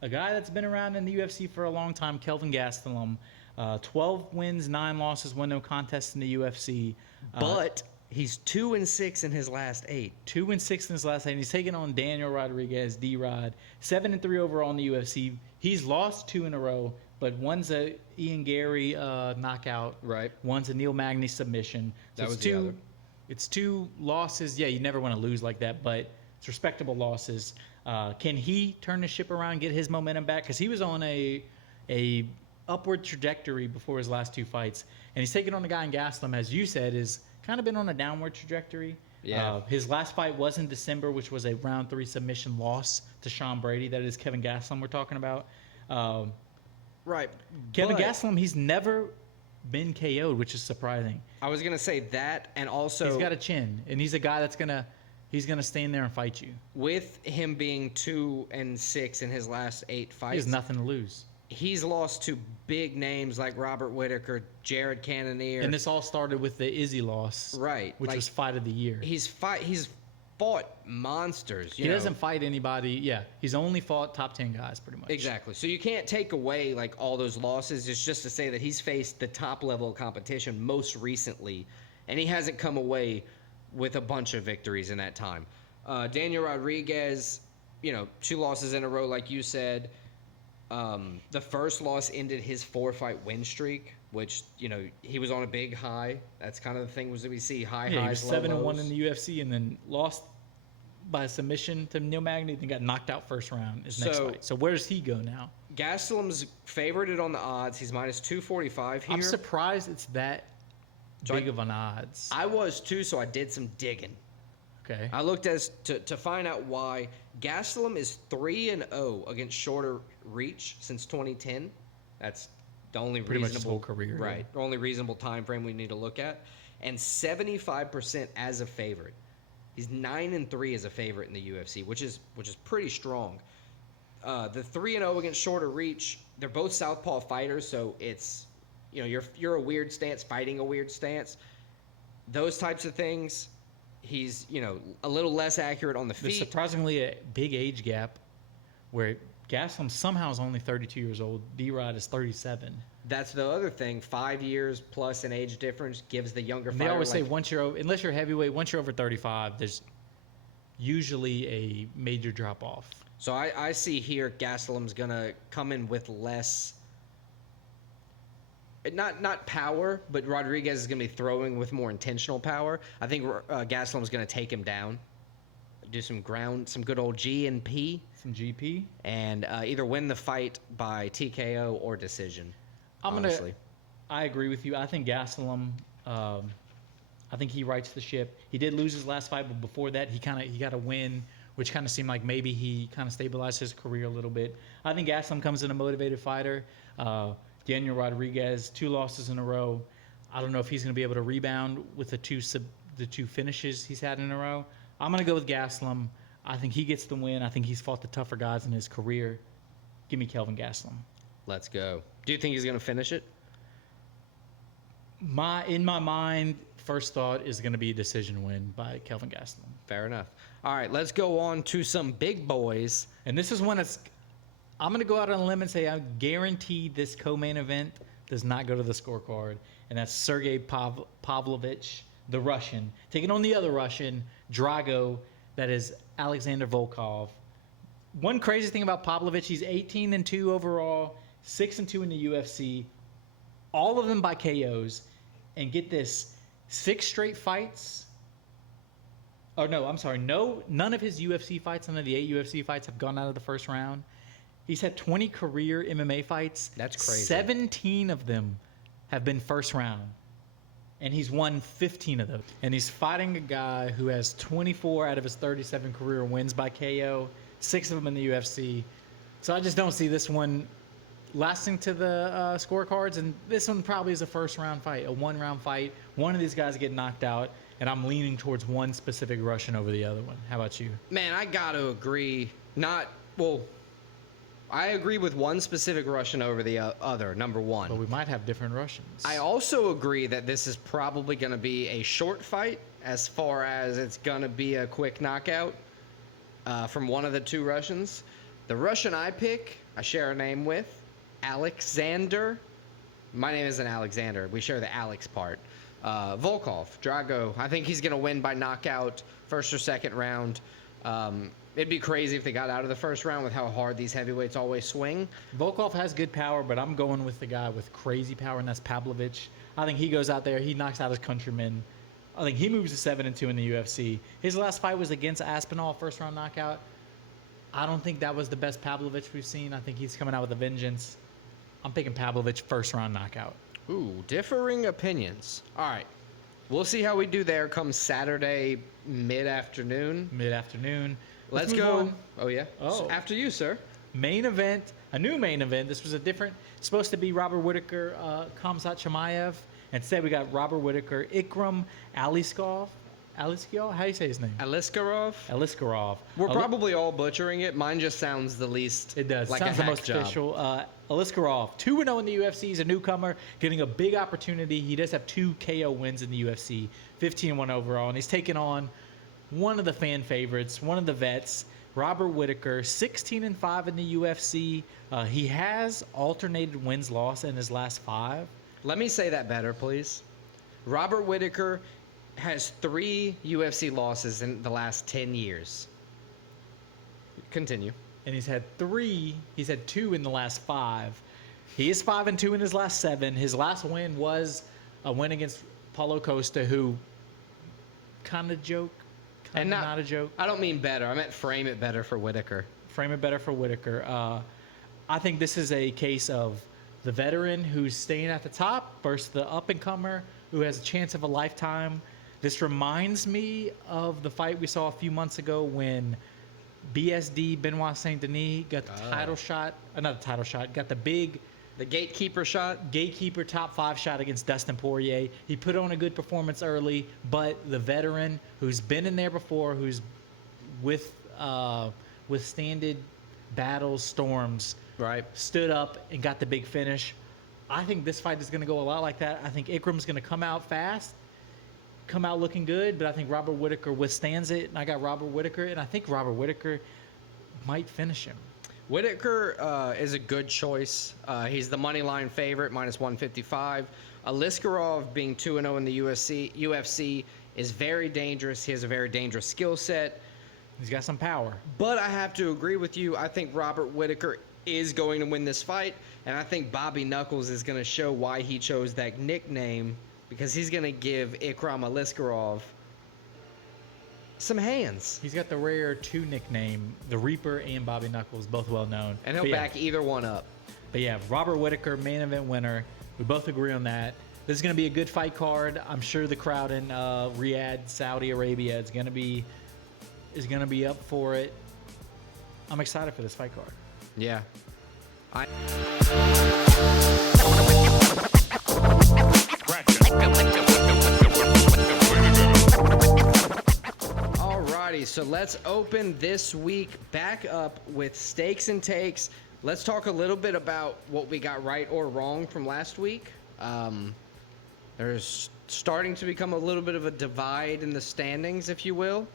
a guy that's been around in the UFC for a long time, Kelvin Gastelum. 12 wins, 9 losses, 1 no contest in the UFC. But he's 2-6 in his last 8. 2-6 in his last 8. And he's taking on Daniel Rodriguez, D-Rod. 7-3 overall in the UFC. He's lost 2 in a row, but one's a Ian Gary knockout. Right. One's a Neil Magny submission. So that was the other. It's 2 losses. Yeah, you never want to lose like that, but it's respectable losses. Can he turn the ship around, get his momentum back? Because he was on a upward trajectory before his last 2 fights, and he's taking on a guy in Gastelum, as you said, is kind of been on a downward trajectory. Yeah. His last fight was in December, which was a round 3 submission loss to Sean Brady. That is Kevin Gastelum we're talking about. Right. Kevin Gastelum, he's never been KO'd, which is surprising. I was gonna say that, and also he's got a chin, and he's a guy that's gonna stand there and fight you. With him being 2-6 in his last 8 fights, he has nothing to lose. He's lost to big names like Robert Whittaker, Jared Cannonier. And this all started with the Izzy loss. Right. Which was fight of the year. He's fought monsters. He doesn't fight anybody. Yeah. He's only fought top 10 guys pretty much. Exactly. So you can't take away like all those losses. It's just to say that he's faced the top level of competition most recently, and he hasn't come away with a bunch of victories in that time. Daniel Rodriguez, 2 losses in a row, like you said. The first loss ended his 4-fight win streak, which, he was on a big high. That's kind of the thing was that we see highs, he was low 7-1 in the UFC and then lost by submission to Neil Magny and got knocked out first round his next fight. So where does he go now? Gastelum's favorited on the odds. He's minus 245 here. I'm surprised it's that big of an odds. I was too, so I did some digging. Okay. I looked to find out why. Gastelum is 3-0 against shorter reach since 2010. That's the only pretty reasonable much his whole career. Right. The only reasonable time frame we need to look at. And 75% as a favorite. He's 9-3 as a favorite in the UFC, which is pretty strong. The 3-0 against shorter reach, they're both southpaw fighters, so it's you're a weird stance fighting a weird stance. Those types of things. He's, a little less accurate on the feet. There's surprisingly a big age gap where Gastelum somehow is only 32 years old. D-Rod is 37. That's the other thing. 5 years plus an age difference gives the younger fighter. They always say unless you're heavyweight, once you're over 35, usually a major drop off. So I see here Gastelum's going to come in with less, not power, but Rodriguez is going to be throwing with more intentional power. I think Gastelum's going to take him down, do some good old G and P. Some GP. And either win the fight by TKO or decision. I agree with you. I think Gastelum, I think he rights the ship. He did lose his last fight, but before that, he got a win, which kind of seemed like maybe he kind of stabilized his career a little bit. I think Gastelum comes in a motivated fighter. Daniel Rodriguez, 2 losses in a row. I don't know if he's going to be able to rebound with the two finishes he's had in a row. I'm going to go with Gastelum. I think he gets the win. I think he's fought the tougher guys in his career. Give me Kelvin Gastelum. Let's go. Do you think he's going to finish it? In my mind, first thought is going to be a decision win by Kelvin Gastelum. Fair enough. All right, let's go on to some big boys. And this is one I'm going to go out on a limb and say I guarantee this co-main event does not go to the scorecard. And that's Sergey Pavlovich, the Russian, taking on the other Russian, Drago, that is Alexander Volkov. One crazy thing about Pavlovich, he's 18-2 overall, 6-2 in the UFC, all of them by KOs. And get this, 6 straight fights. Oh, no, I'm sorry. None of his UFC fights, none of the 8 UFC fights have gone out of the first round. He's had 20 career MMA fights. That's crazy. 17 of them have been first round. And he's won 15 of those. And he's fighting a guy who has 24 out of his 37 career wins by KO, 6 of them in the UFC. So I just don't see this one lasting to the scorecards. And this one probably is a first-round fight, a one-round fight. One of these guys get knocked out, and I'm leaning towards one specific Russian over the other one. How about you? Man, I got to agree. I agree with one specific Russian over the other, number one. But we might have different Russians. I also agree that this is probably going to be a short fight as far as it's going to be a quick knockout from one of the 2 Russians. The Russian I pick, I share a name with, Alexander. My name isn't Alexander. We share the Alex part. Volkov, Drago. I think he's going to win by knockout, first or second round. It'd be crazy if they got out of the first round with how hard these heavyweights always swing. Volkov has good power, but I'm going with the guy with crazy power, and that's Pavlovich. I think he goes out there, he knocks out his countrymen. I think he moves to 7-2 in the UFC. His last fight was against Aspinall, first-round knockout. I don't think that was the best Pavlovich we've seen. I think he's coming out with a vengeance. I'm picking Pavlovich first-round knockout. Ooh, differing opinions. All right. We'll see how we do there come Saturday mid-afternoon. Let's go. On. Oh, yeah? Oh. After you, sir. Main event, a new main event. This was supposed to be Robert Whittaker, Khamzat Chimaev. Instead, we got Robert Whittaker, Ikram Aliskerov. Aliskerov? How do you say his name? Aliskerov. We're probably all butchering it. Mine just sounds the least. It does. Like Sounds a the most job. official. Aliskerov, 2-0 in the UFC. He's a newcomer, getting a big opportunity. He does have 2 KO wins in the UFC, 15-1 overall, and he's taking on one of the fan favorites, one of the vets, Robert Whittaker, 16-5 in the UFC. He has alternated wins-loss in his last 5. Let me say that better, please. Robert Whittaker has 3 UFC losses in the last 10 years. Continue. And he's had 2 in the last 5. He is 5-2 in his last 7. His last win was a win against Paulo Costa, who kind of joke. And not a joke. I don't mean better. I meant frame it better for Whittaker. I think this is a case of the veteran who's staying at the top versus the up-and-comer who has a chance of a lifetime. This reminds me of the fight we saw a few months ago when BSD, Benoit Saint-Denis, got the title shot. Not a title shot. Got the gatekeeper shot? Gatekeeper top 5 shot against Dustin Poirier. He put on a good performance early, but the veteran who's been in there before, who's withstanded battles, storms, right, stood up and got the big finish. I think this fight is going to go a lot like that. I think Ikram's going to come out fast, come out looking good, but I think Robert Whittaker withstands it. And I got Robert Whittaker, and I think Robert Whittaker might finish him. Whittaker is a good choice. He's the money line favorite, minus 155. Aliskerov being 2-0 in the UFC is very dangerous. He has a very dangerous skill set. He's got some power. But I have to agree with you. I think Robert Whittaker is going to win this fight, and I think Bobby Knuckles is going to show why he chose that nickname, because he's going to give Ikram Aliskerov some hands. He's got the rare 2 nickname, the Reaper and Bobby Knuckles, both well known. And he'll back either one up. But yeah, Robert Whittaker, main event winner. We both agree on that. This is going to be a good fight card. I'm sure the crowd in Riyadh, Saudi Arabia, is going to be up for it. I'm excited for this fight card. Yeah. Alrighty, so let's open this week back up with stakes and takes. Let's talk a little bit about what we got right or wrong from last week. There's starting to become a little bit of a divide in the standings, if you will.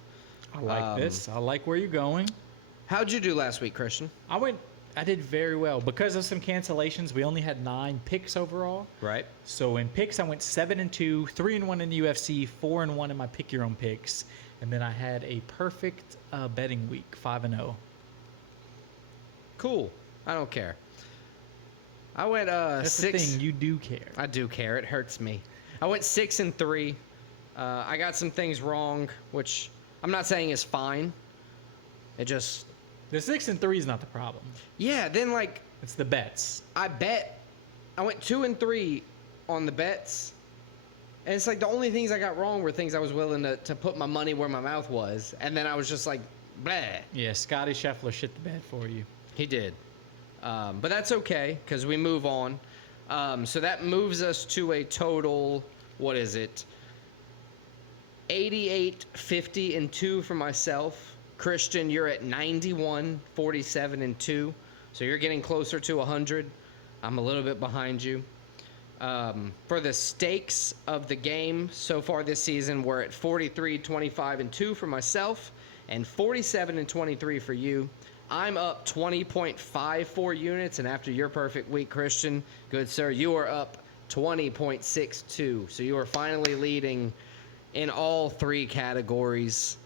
I like this. I like where you're going. How'd you do last week, Christian? I did very well. Because of some cancellations, we only had 9 picks overall. Right. So in picks, I went 7-2, 3-1 in the UFC, 4-1 in my pick your own picks. And then I had a perfect betting week, 5-0. Cool. I don't care. I went That's 6. the thing, you do care. I do care. It hurts me. I went 6-3. I got some things wrong, which I'm not saying is fine. It just... The 6-3 is not the problem. Yeah, then like... It's the bets. I went 2-3 on the bets. And it's like the only things I got wrong were things I was willing to put my money where my mouth was. And then I was just like, bleh. Yeah, Scotty Scheffler shit the bed for you. He did. But that's okay, because we move on. So that moves us to a total, what is it? 88, 50, and 2 for myself. Christian, you're at 91, 47, and 2. So you're getting closer to 100. I'm a little bit behind you. For the stakes of the game so far this season, we're at 43, 25, and 2 for myself, and 47 and 23 for you. I'm up 20.54 units, and after your perfect week, Christian, good sir, you are up 20.62. So you are finally leading in all 3 categories.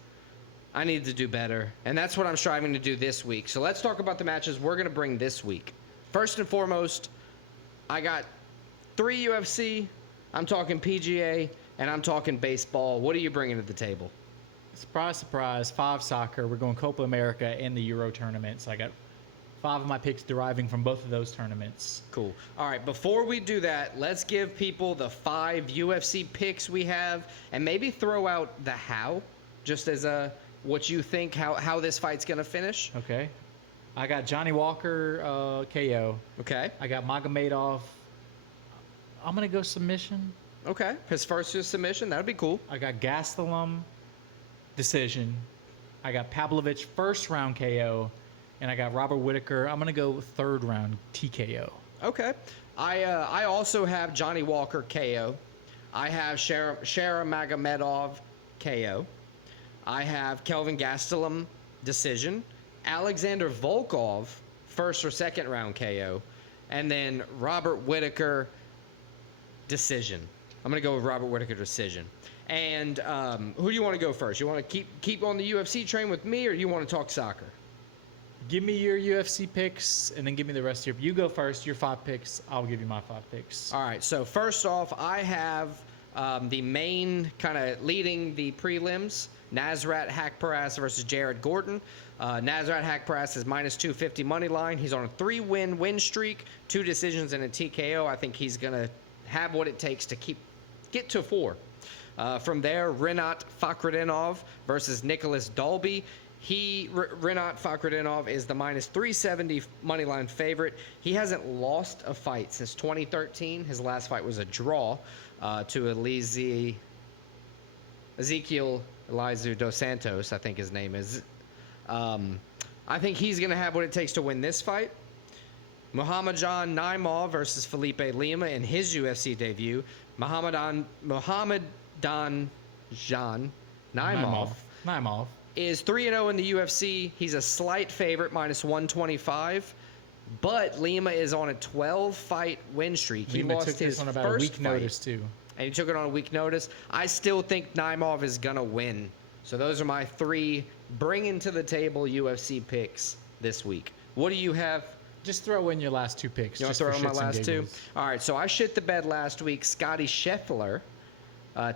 I need to do better, and that's what I'm striving to do this week. So let's talk about the matches we're going to bring this week. First and foremost, I got 3 UFC, I'm talking PGA, and I'm talking baseball. What are you bringing to the table? Surprise, surprise, 5 soccer. We're going Copa America and the Euro tournament. So I got 5 of my picks deriving from both of those tournaments. Cool. All right, before we do that, let's give people the 5 UFC picks we have, and maybe throw out the how, just as what you think how this fight's going to finish. Okay. I got Johnny Walker KO. Okay. I got Magomedov. I'm going to go submission. Okay. His first submission, that would be cool. I got Gastelum decision. I got Pavlovich first round KO. And I got Robert Whittaker. I'm going to go 3rd round TKO. Okay. I also have Johnny Walker KO. I have Shara Magomedov KO. I have Kelvin Gastelum decision. Alexander Volkov first or 2nd round KO. And then Robert Whittaker decision. I'm going to go with Robert Whittaker decision. And who do you want to go first? You want to keep on the UFC train with me, or do you want to talk soccer? Give me your UFC picks, and then give me the rest of your... You go first, your 5 picks. I'll give you my 5 picks. All right, so first off, I have the main kind of leading the prelims, Nasrat Haqparast versus Jared Gordon. Nasrat Haqparast is minus 250 money line. He's on a 3-win win streak, 2 decisions and a TKO. I think he's going to have what it takes to get to 4. From there, Rinat Fakhretdinov versus Nicholas Dalby. Rinat Fakhretdinov is the minus 370 moneyline favorite. He hasn't lost a fight since 2013. His last fight was a draw to Ezekiel Elizu dos Santos, I think his name is. I think he's going to have what it takes to win this fight. Muhammadjan Naimov versus Felipe Lima in his UFC debut. Muhammadjan Naimov is 3-0 in the UFC. He's a slight favorite, minus 125. But Lima is on a 12-fight win streak. He Lima lost took his this on about first a week fight, notice, too. and he took it on a week notice. I still think Naimov is going to win. So those are my 3 bringing to the table UFC picks this week. What do you have? Just throw in your last two picks. You want just to throw for in my shits and last two? giggles. All right, so I shit the bed last week. Scotty Scheffler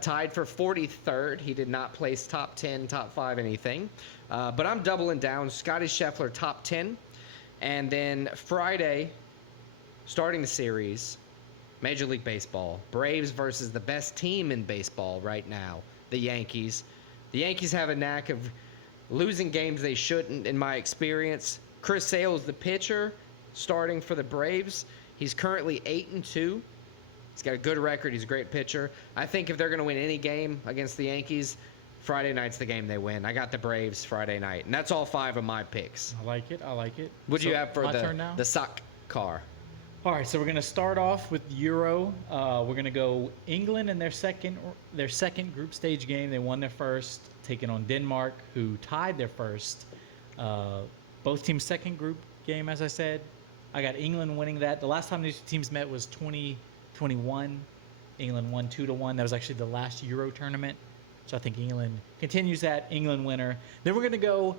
tied for 43rd. He did not place top 10, top 5, anything. But I'm doubling down. Scotty Scheffler top 10. And then Friday, starting the series, Major League Baseball. Braves versus the best team in baseball right now, the Yankees. The Yankees have a knack of losing games they shouldn't, in my experience. Chris Sale's the pitcher, starting for the Braves. He's currently 8-2. He's got a good record. He's a great pitcher. I think if they're going to win any game against the Yankees, Friday night's the game they win. I got the Braves Friday night, and that's all 5 of my picks. I like it. I like it. What do you have for my turn now? the sock car? All right, so we're going to start off with Euro. We're going to go England in their second group stage game. They won their first, taking on Denmark, who tied their first. Both teams' second group game, as I said. I got England winning that. The last time these teams met was 2021. England won 2-1. That was actually the last Euro tournament. So I think England continues that. England winner. Then we're going to go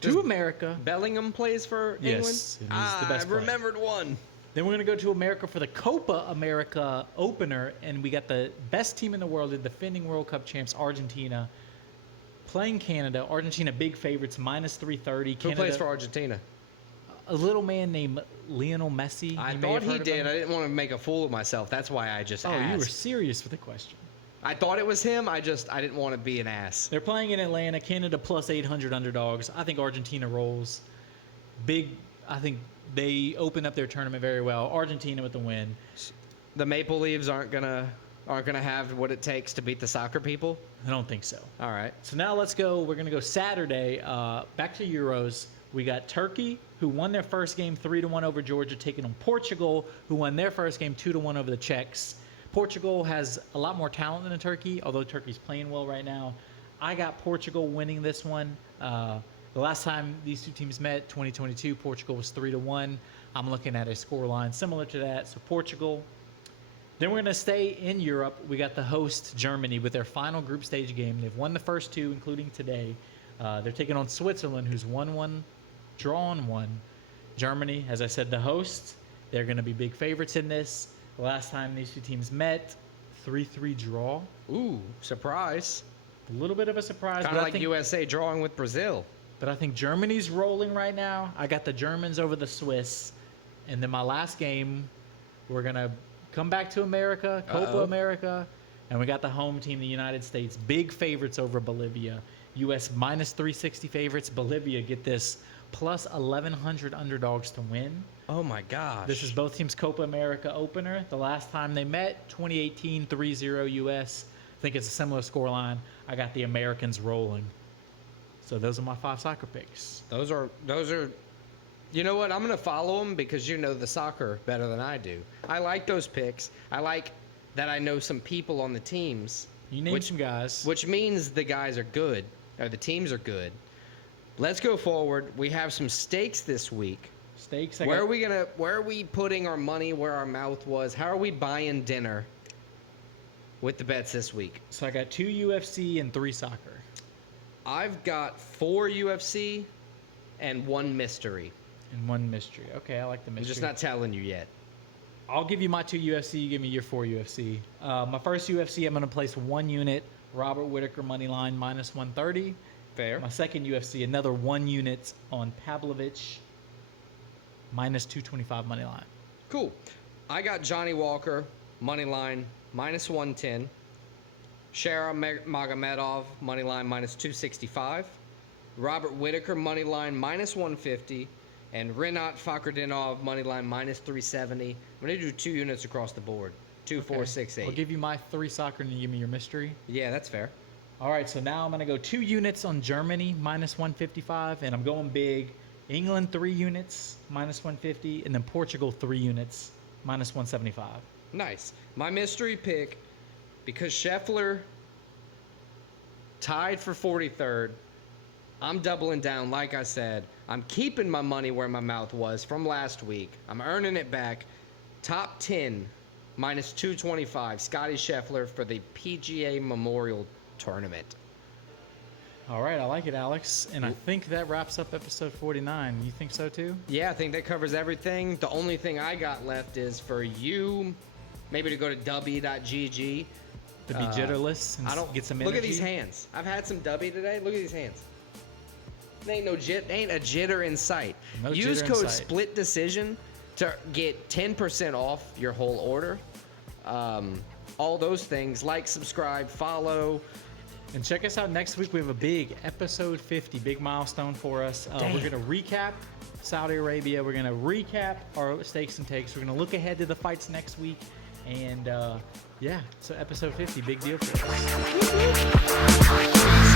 to America. Bellingham plays for England? Yes, and he's the best I player. remembered one. Then we're going to go to America for the Copa America opener, and we got the best team in the world, the defending World Cup champs, Argentina, playing Canada. Argentina big favorites, minus 330. Who plays for Argentina? A little man named Lionel Messi. I You may thought have he heard of did. him. I didn't want to make a fool of myself. That's why I just asked. You were serious with the question. I thought it was him. I didn't want to be an ass. They're playing in Atlanta. Canada plus 800 underdogs. I think Argentina rolls. I think they open up their tournament very well. Argentina with the win. The Maple Leaves aren't gonna have what it takes to beat the soccer people. I don't think so. All right. So now let's go. We're going to go Saturday. Back to Euros. We got Turkey, who won their first game 3-1 over Georgia, taking on Portugal, who won their first game 2-1 over the Czechs. Portugal has a lot more talent than Turkey, although Turkey's playing well right now. I got Portugal winning this one. The last time these two teams met, 2022, Portugal was 3-1. I'm looking at a scoreline similar to that. So Portugal. Then we're going to stay in Europe. We got the host, Germany, with their final group stage game. They've won the first two, including today. They're taking on Switzerland, who's won one, drawn one. Germany, as I said, the host. They're going to be big favorites in this. The last time these two teams met, 3-3 draw. Ooh, surprise. A little bit of a surprise. Kind of like USA drawing with Brazil. But I think Germany's rolling right now. I got the Germans over the Swiss. And then my last game, we're going to come back to America, Copa America. And we got the home team, the United States. Big favorites over Bolivia. U.S. minus 360 favorites. Bolivia, get this, plus 1,100 underdogs to win. Oh, my gosh. This is both teams' Copa America opener. The last time they met, 2018, 3-0 U.S. I think it's a similar scoreline. I got the Americans rolling. So those are my 5 soccer picks. Those are. You know what? I'm going to follow them because you know the soccer better than I do. I like those picks. I like that I know some people on the teams. You named some guys. Which means the guys are good, or the teams are good. Let's go forward. We have some stakes this week. Stakes? Where are we putting our money where our mouth was? How are we buying dinner with the bets this week? So I got 2 UFC and 3 soccer. I've got 4 UFC and 1 mystery. And 1 mystery. Okay, I like the mystery. I'm just not telling you yet. I'll give you my 2 UFC. You give me your 4 UFC. My first UFC, I'm going to place 1 unit. Robert Whittaker money line minus 130. Fair. My second UFC, another 1 unit on Pavlovich minus 225 money line. Cool. I got Johnny Walker money line minus 110. Shara Magomedov money line minus 265. Robert Whittaker money line minus 150. And Rinat Fakhretdinov money line minus 370. I'm going to do 2 units across the board. 2, 4, 6, 8. I'll give you my 3 soccer and you give me your mystery. Yeah, that's fair. All right, so now I'm going to go 2 units on Germany, minus 155, and I'm going big. England, 3 units, minus 150, and then Portugal, 3 units, minus 175. Nice. My mystery pick, because Scheffler tied for 43rd, I'm doubling down, like I said. I'm keeping my money where my mouth was from last week. I'm earning it back. Top 10, minus 225, Scotty Scheffler for the PGA Memorial Tournament. All right, I like it, Alex. And I think that wraps up episode 49. You think so too? Yeah, I think that covers everything. The only thing I got left is for you maybe to go to w.gg. To be jitterless and get some energy. Look at these hands. I've had some W today. Look at these hands. There ain't ain't a jitter in sight. No Use jitter in code sight. Split Decision to get 10% off your whole order. All those things, like, subscribe, follow. And check us out next week. We have a big episode 50, big milestone for us. We're going to recap Saudi Arabia. We're going to recap our stakes and takes. We're going to look ahead to the fights next week. And yeah, so episode 50, big deal for us.